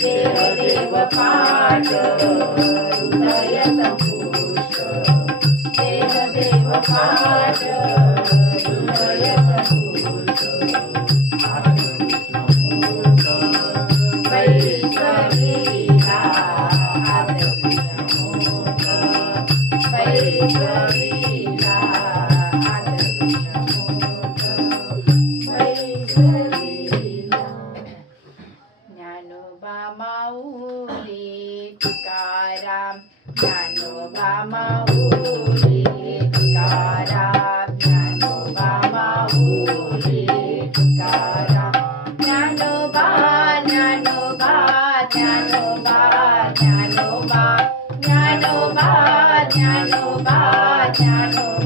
देव देव पाठ हृदय संपुष्ट देव देव पाठ हृदय संपुष्ट बैसलीला आदर्शमोद बैसलीला आदर्शमोद बैसलीला ज्ञानोबा माऊली तुकाराम ज्ञानोबा माऊली तुकाराम ज्ञानोबा माऊली तुकाराम ज्ञानोबा ज्ञानोबा ज्ञानोबा ज्ञानोबा ज्ञानोबा ज्ञानोबा ज्ञानोबा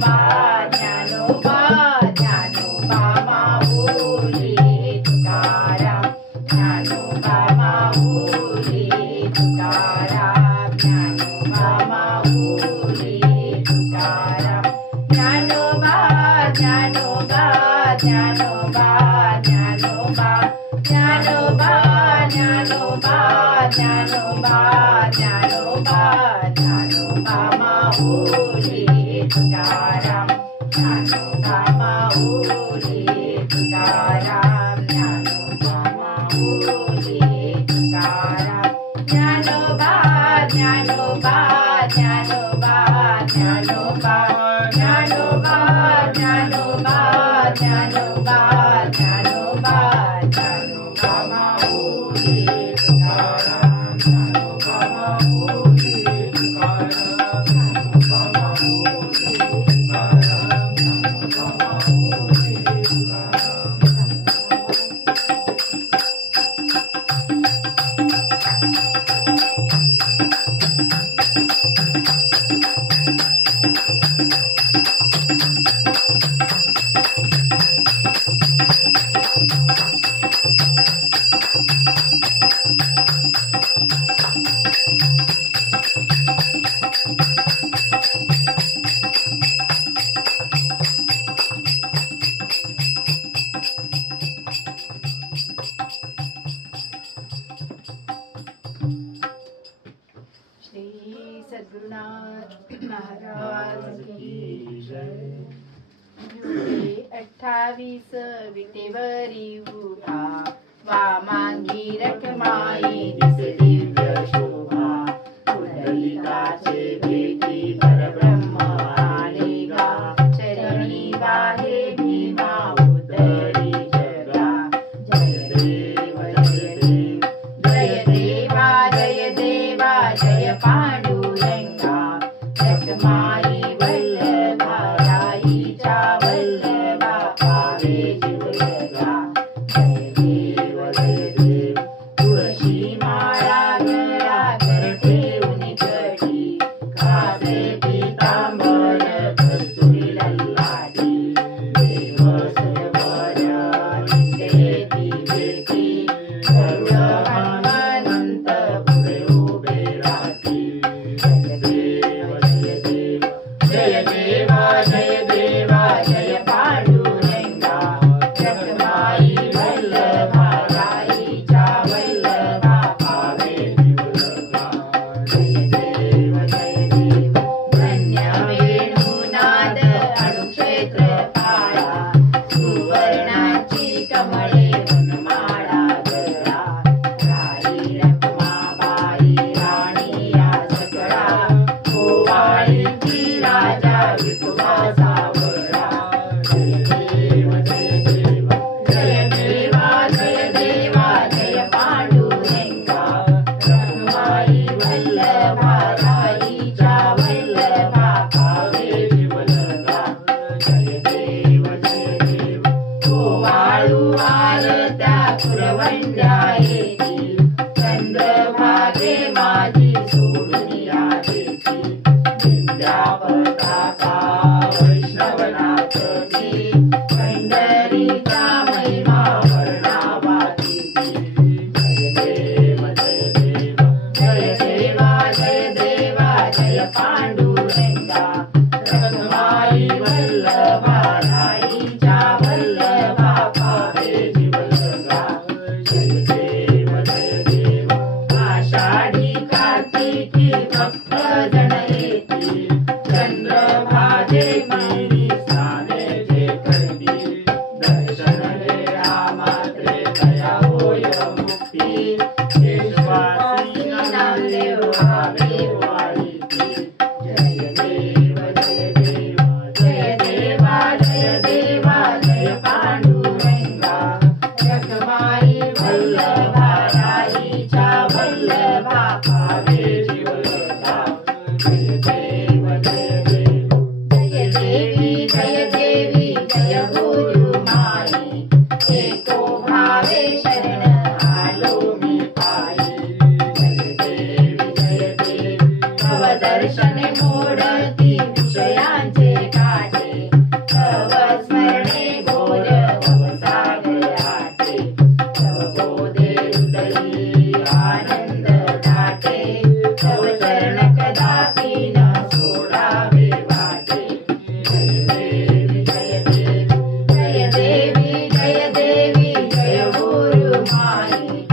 ज्ञानोबा ज्ञानोबा माऊली तुकाराम ज्ञानोबा माऊली तुकाराम ज्ञानोबा माऊली तुकाराम ज्ञानोबा ज्ञानोबा ज्ञानोबा ज्ञानोबा ज्ञानोबा ज्ञानोबा ज्ञानोबा ज्ञानोबा ज्ञानोबा माऊली तुकाराम ज्ञानोबा माऊली तुकाराम ज्ञानोबा माऊली तुकाराम ज्ञानोबा ज्ञानोबा ज्ञानोबा ज्ञानोबा ज्ञानोबा ज्ञानोबा ज्ञानोबा ज्ञानोबा ज्ञानोबा माऊली तुकाराम ज्ञानोबा माऊली तुकाराम ज्ञानोबा माऊली तुकाराम ज्ञानोबा माऊली श्री सद्गुरुनाथ महाराज की जय. जुळे 28 विटेवरी उभा वामांगी रखमाई दिसे दिव्य शोभा पुंडलिकाचे भेटी परब्रह्म आले गा चरणी वाहे भीमा उतरी जगा. जय देव जय देव जय देवा जय देवा जय पांडुरंगा रखमाई वल्लभा राईच्या वल्लभा पावे जीवलगा. जय देव तुळशी माळा तुझा सावळा. जय देव जय देव जय देवा जय देवा जय पांडुरंगा. रखमाई वल्लभा राईच्या वल्लभा पावे जीवलगा. जय देव जय देव वाळू आरत्या पुरवंड्या येती. चंद्रभागे माझी सोडून या देती. विद्या पताका वैष्णवनाथ ती. पंढरीचा महिमा वर्णावाती. जय देव जय देव जय देवा जय देवा जय पांडुरंगा. रखमाई वल्लभा राईच्या वल्लभा पावे जीवलगा. जय देव जय देव आषाढी कार्तिकी भक्त जण येती. चंद्रभागे मिळी स्नाने जे करती. दर्शन हे रामात्रे दया होय मुक्ती. केशवासी नामदेव भावे वाळीती. जय देव जय देव जय देवा जय देवा जय पांडुरंगा. रखमाई वल्लभा राईच्या वल्लभा पावे जीवलगा. जय देव जय देव जय देवी जय देवी जय गुरुमाई. एको भावे शरण आलो मी पायी. जय देवी जय देव तव दर्शने मोडती विषयांचे काटे. तव स्मरणे घोर भवसागर आटे. तव बोधे हृदयी आनंद दाटे. तव चरण कदापि न सोडावे वाटे. जय देवी जय देव जय देवी जय देवी जय गुरुमाई.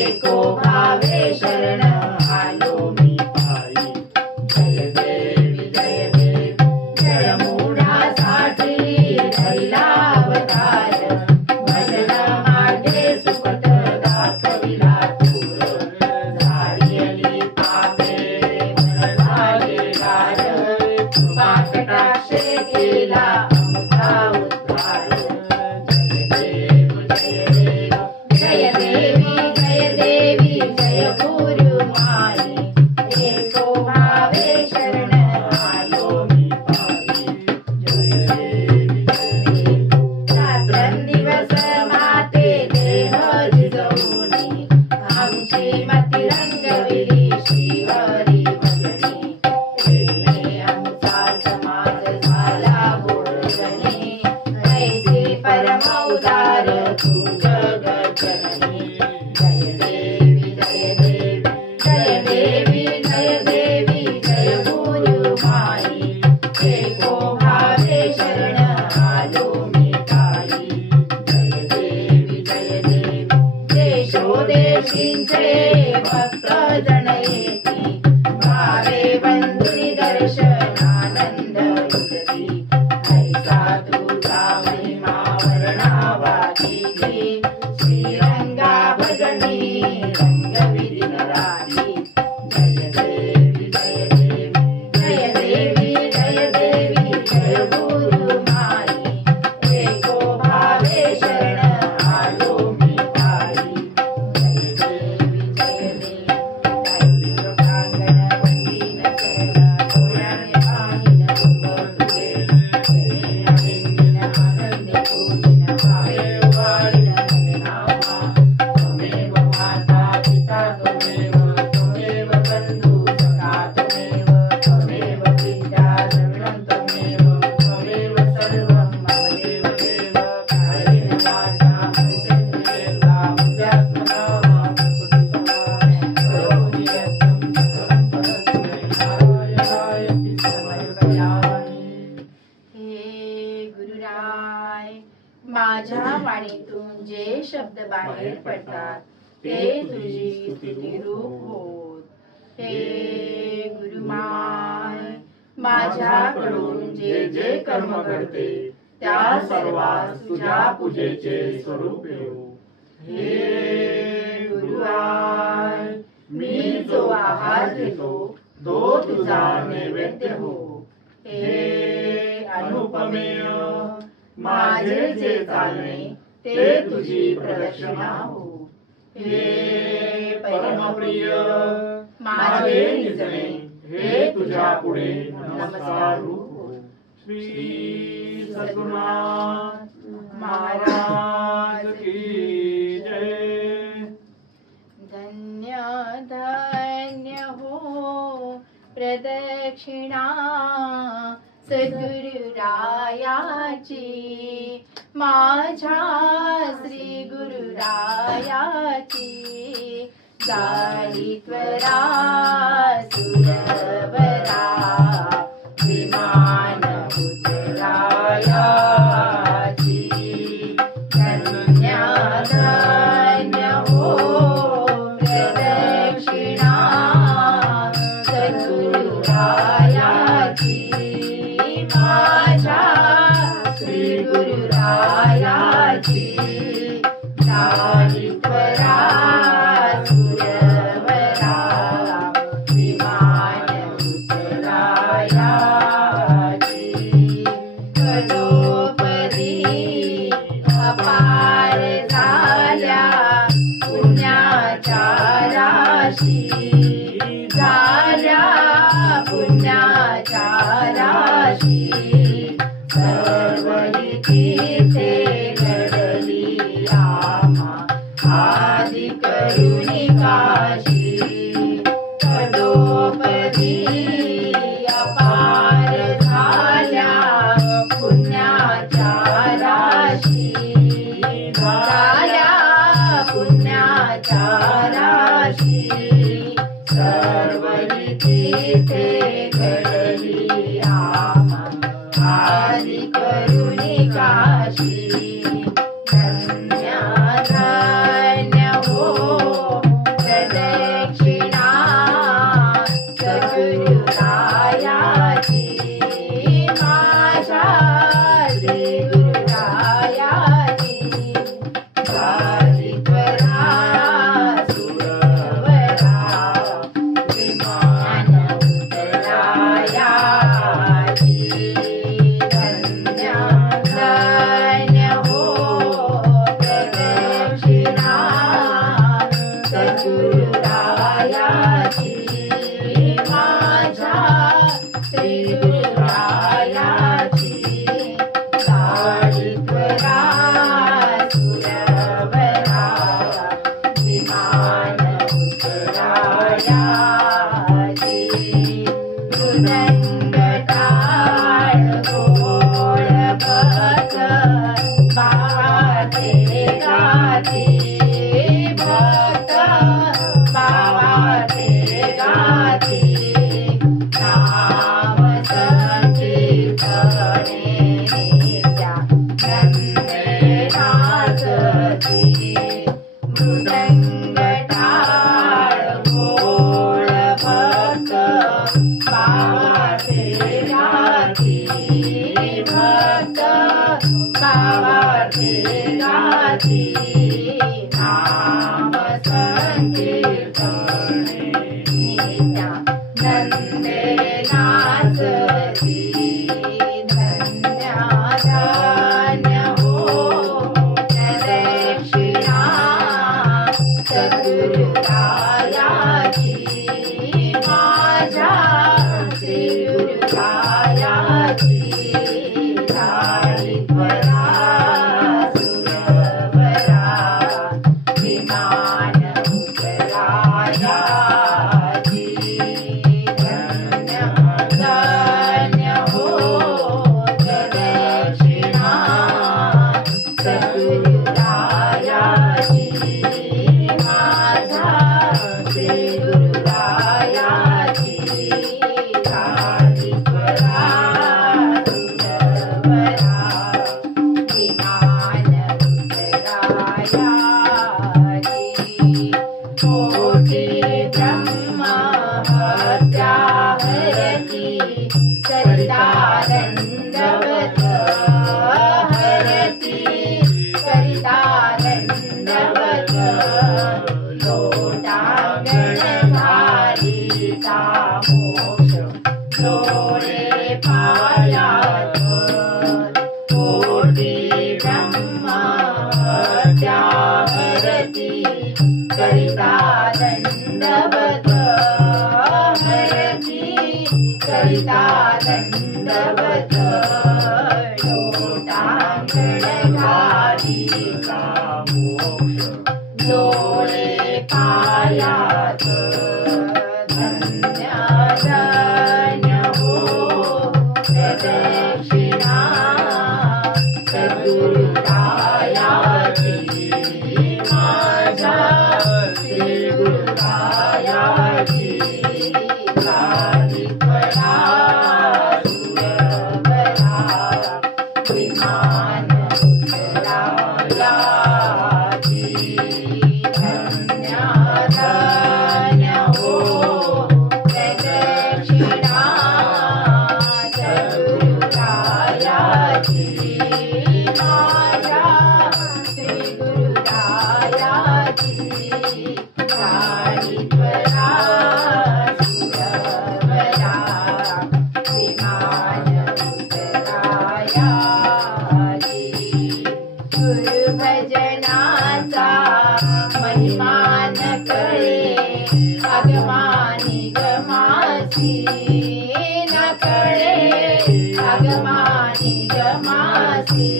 एको भावे शरण आलो मी पायी. जय देवी जय देव जळमुडासाठी धरिला अवतार. भजन मागे सुखद दाखविला दूर. झाडियली पापे मन झाले गार. कृपा कटाक्षे केला आमचा उद्धार. जय देव जय देव जय देवी जय देवी जय गुरुमाई. एको भावे शरण आलो मी पायी. जय देवी जय देव रात्रंदिवस माते देह जिजवुनी. आमची मती रंगविली श्रीहरी भजनी. प्रेमे आमचा समाज झाला बोलजनी. ऐसे परमौदार तू जगज्जननी. जय देवी जय देव जय देवी जय देवी जय गुरुमाई. एको भावे शरण आलो मी पायी. जय देवी जय देव देशोदेशींचे भक्त जण येती. भावे बंधुनी दर्शनानंद लुटती. ऐसा तुझा महिमा वर्णावाती. श्रीरंगा भजनी रंगविधी राती. जय देवी जय देव जय देवी जय देवी जय गुरुमाई. एको भावे शरण आलो मी पायी. जय देवी जय देव दैवी प्रांगण वंदीन चरण. डोळ्याने पाहिन रूप तुझे. शरीर विंदीन आनंदे पूजिन. भावे उभारिन नामा. त्वमेव माता पिता त्वमेव. त्वमेव बंधू सखा त्वमेव. त्वमेव विद्या द्रविणं त्वमेव. त्वमेव सर्वं मम देव देव. कायेन वाचा मनसेन्द्रियेर्वा बुद्ध्यात्मना प्रकृतिसमा. करोमि यत्नं सकलं परस्मै. नारायणायति समर्पयामि. हे गुरुराय माझ्या वाणीतून जे शब्द बाहेर पडतात ते तुझी स्तुतिरूप होत. हे गुरुमाय माझ्याकडून जे जे कर्म घडते त्या सर्वांस तुझ्या पूजेचे स्वरूप येऊ. हे गुरुवाय मी जो आहार घेतो तो तुझा नैवेद्य हो. हे प्रमेय माझे जे चालणे ते तुझी प्रदक्षिणा हो. हे परमप्रिय माझे निजणे हे तुझ्या पुढे नमस्कार रूप हो. श्री सद्गुरुनाथ महाराज की जय. धन्य धन्य हो प्रदक्षिणा सद्गुरुरायाची, माझ्या श्री गुरुरायाची. झाली त्वरा सुरवरा विमान उतरायाची. धन्य धन्य हो प्रदक्षिणा सद्गुरुरायाची, माझ्या श्री गुरुरायाची. झाली त्वरा सुरवरा विमान उतरायाची. कलोपरी अपार झाल्या पुण्याच्या राशी, झाल्या पुण्याच्या राशी. सर्व तिथे घडली आम्हा आदि करुणी काशी. कलोपरी अपार झाल्या पुण्याच्या राशी, झाल्या पुण्याच्या राशी. सर्व तिथे घडली आम्हा आदि करुणी काशी. धन्य धन्य हो प्रदक्षिणा सद्गुरुरायाची, माझ्या श्री गुरुरायाची. झाली त्वरा सुरवरा विमान उतरायाची. धन्य धन्य हो प्रदक्षिणा सद्गुरुरायाची, माझ्या श्री गुरुरायाची. झाली त्वरा सुरवरा विमान उतरायाची. मृदंग टाळ गोड भक्त बाते गाते, भक्त बाते गाते. नाम संकीर्तने नित्या नंदे नाचती. मृदंग टाळ गोड भक्त बाते गाती, भक्त बाते गाती. नाम संकीर्तने नित्या नंदे नाचती. धन्य धन्य हो प्रदक्षिणा सद्गुरुरायाची, माझ्या श्री गुरुरायाची. झाली त्वरा सुरवरा डोळे पायात धन्य धन्य हो प्रदक्षिणा सद्गुरुरायाची माझ्या श्री गुरुरायाची गादित्वला सुरवरा विमान उतरायाची धन्य धन्य हो प्रदक्षिणा सद्गुरुरायाची माझ्या श्री गुरुरायाची गादित्वला सुरवरा विमान उतरायाची गुरुभजनाचा महिमान कळे आगमानी गमासी न कळे आगमानी गमासी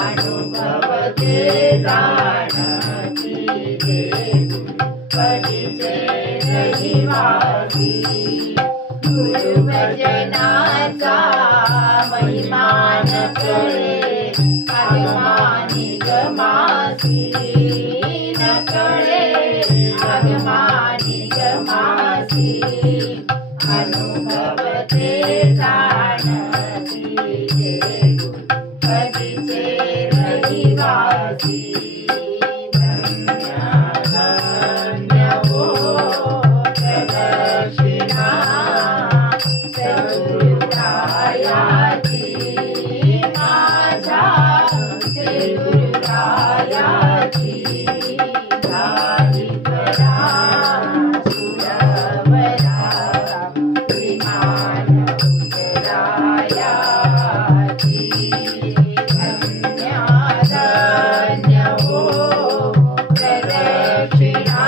अनुभवते जाणती पडीचे रहिवासी गुरुभजनाचा महिमान कळे आगमानी गमासी न कळे आगमानी गमासी अनुभवते जाणती पदीचे रहिवासी धन्य धन्य हो प्रदक्षिणा सद्गुरुरायाची माझ्या श्री गुरुरायाची गादित्वला सुरवरा विमान उतरायाची धन्य धन्य हो प्रदक्षिणा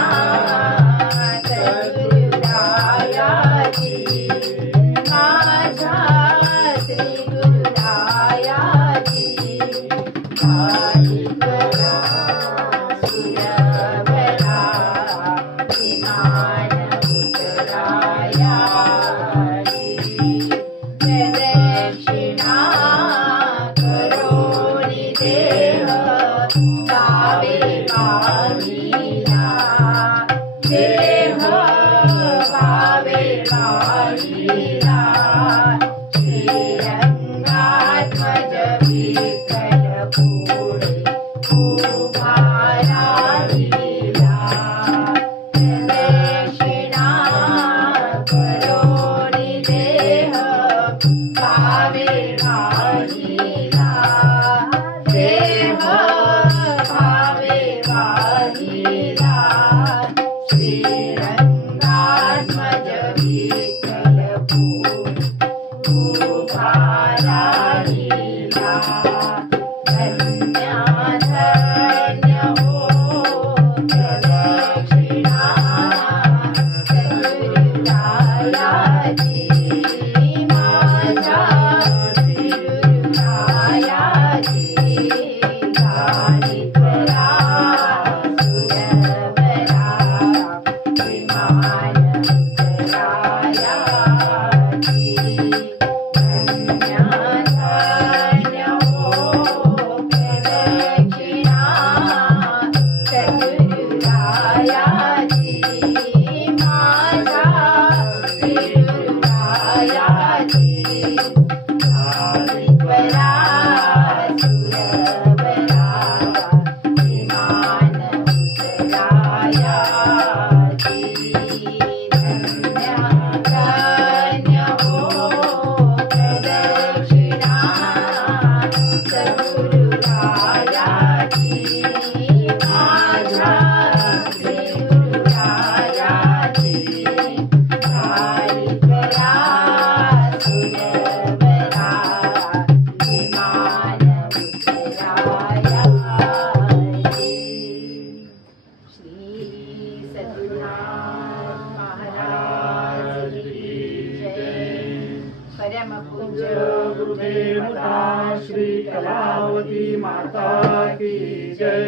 सद्गुरुरायाची माझ्या श्री गुरुरायाची गादित्वला सुरवरा विमान उतरायाची प्रदक्षिणा करोनी देह पावे पाहिला देह पावे पाहिला श्रीरंगात्मज विठ्ठल पुढे उभा राहिला प्रदक्षिणा करोनी देह पावे पाहिला देह पावे पाहिला श्रीरंगात्मज विठ्ठल पुढे उभा राहिला धन्य धन्य हो प्रदक्षिणा सद्गुरुरायाची माझ्या श्री गुरुरायाची गादित्वला सुरवरा विमान उतरायाची धन्य धन्य हो प्रदक्षिणा सद्गुरुरायाची माझ्या श्री गुरुरायाची गादित्वला सुरवरा विमान उतरायाची धन्य धन्य हो प्रदक्षिणा सद्गुरुरायाची माझ्या श्री गुरुरायाची गादित्वला सुरवरा विमान उतरायाची श्री सद्गुरुनाथ महाराज की जय परमपूज्य गुरुदेव श्री कलावती माता की जय।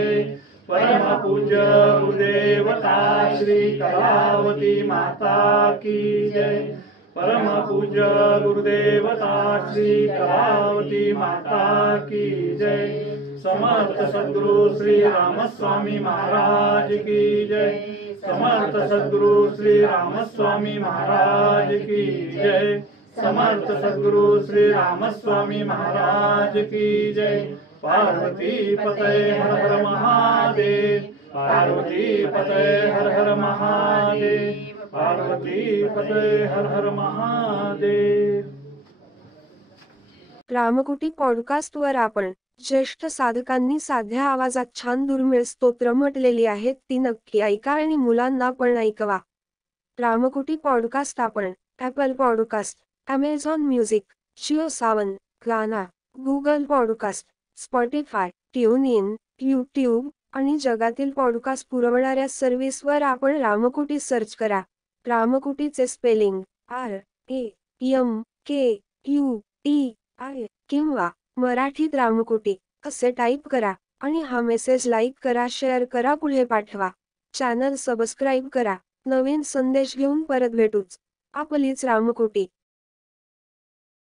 परम पूज्य गुरुदेवता श्री कलावती माता की जय। परम पूज्य गुरुदेवता श्री कलावती माता की जय। समर्थ सद्गुरु श्री रामस्वामी महाराज की जय। समर्थ सद्गुरु श्री रामस्वामी महाराज की जय। समर्थ सद्गुरु श्री रामस्वामी महाराज की जय। पार्वती पते हर हर महादेव। पार्वती पते हर हर महादेव। पार्वती पते हर हर महादेव। रामकुटी पॉडकास्टवर आपण ज्येष्ठ साधकांनी साध्या आवाजात छान दुर्मिळ स्तोत्र म्हटलेली आहेत, ती नक्की ऐका आणि मुलांना पण ऐकवा. रामकुटी पॉडकास्ट आपण Apple podcast, Amazon music, Jio Saavn, Gaana, Google podcast, Spotify, tune in, YouTube आणि जगातील पॉडकास्ट पुरवणाऱ्या सर्व्हिसवर आपण रामकुटी सर्च करा. रामकुटीचे स्पेलिंग RAMKUTI किंवा मराठीत रामकुटी असे टाईप करा आणि हा मेसेज लाईक करा, शेअर करा, पुढे पाठवा. चॅनल सबस्क्राईब करा. नवीन संदेश घेऊन परत भेटूच. आपलीच रामकुटी.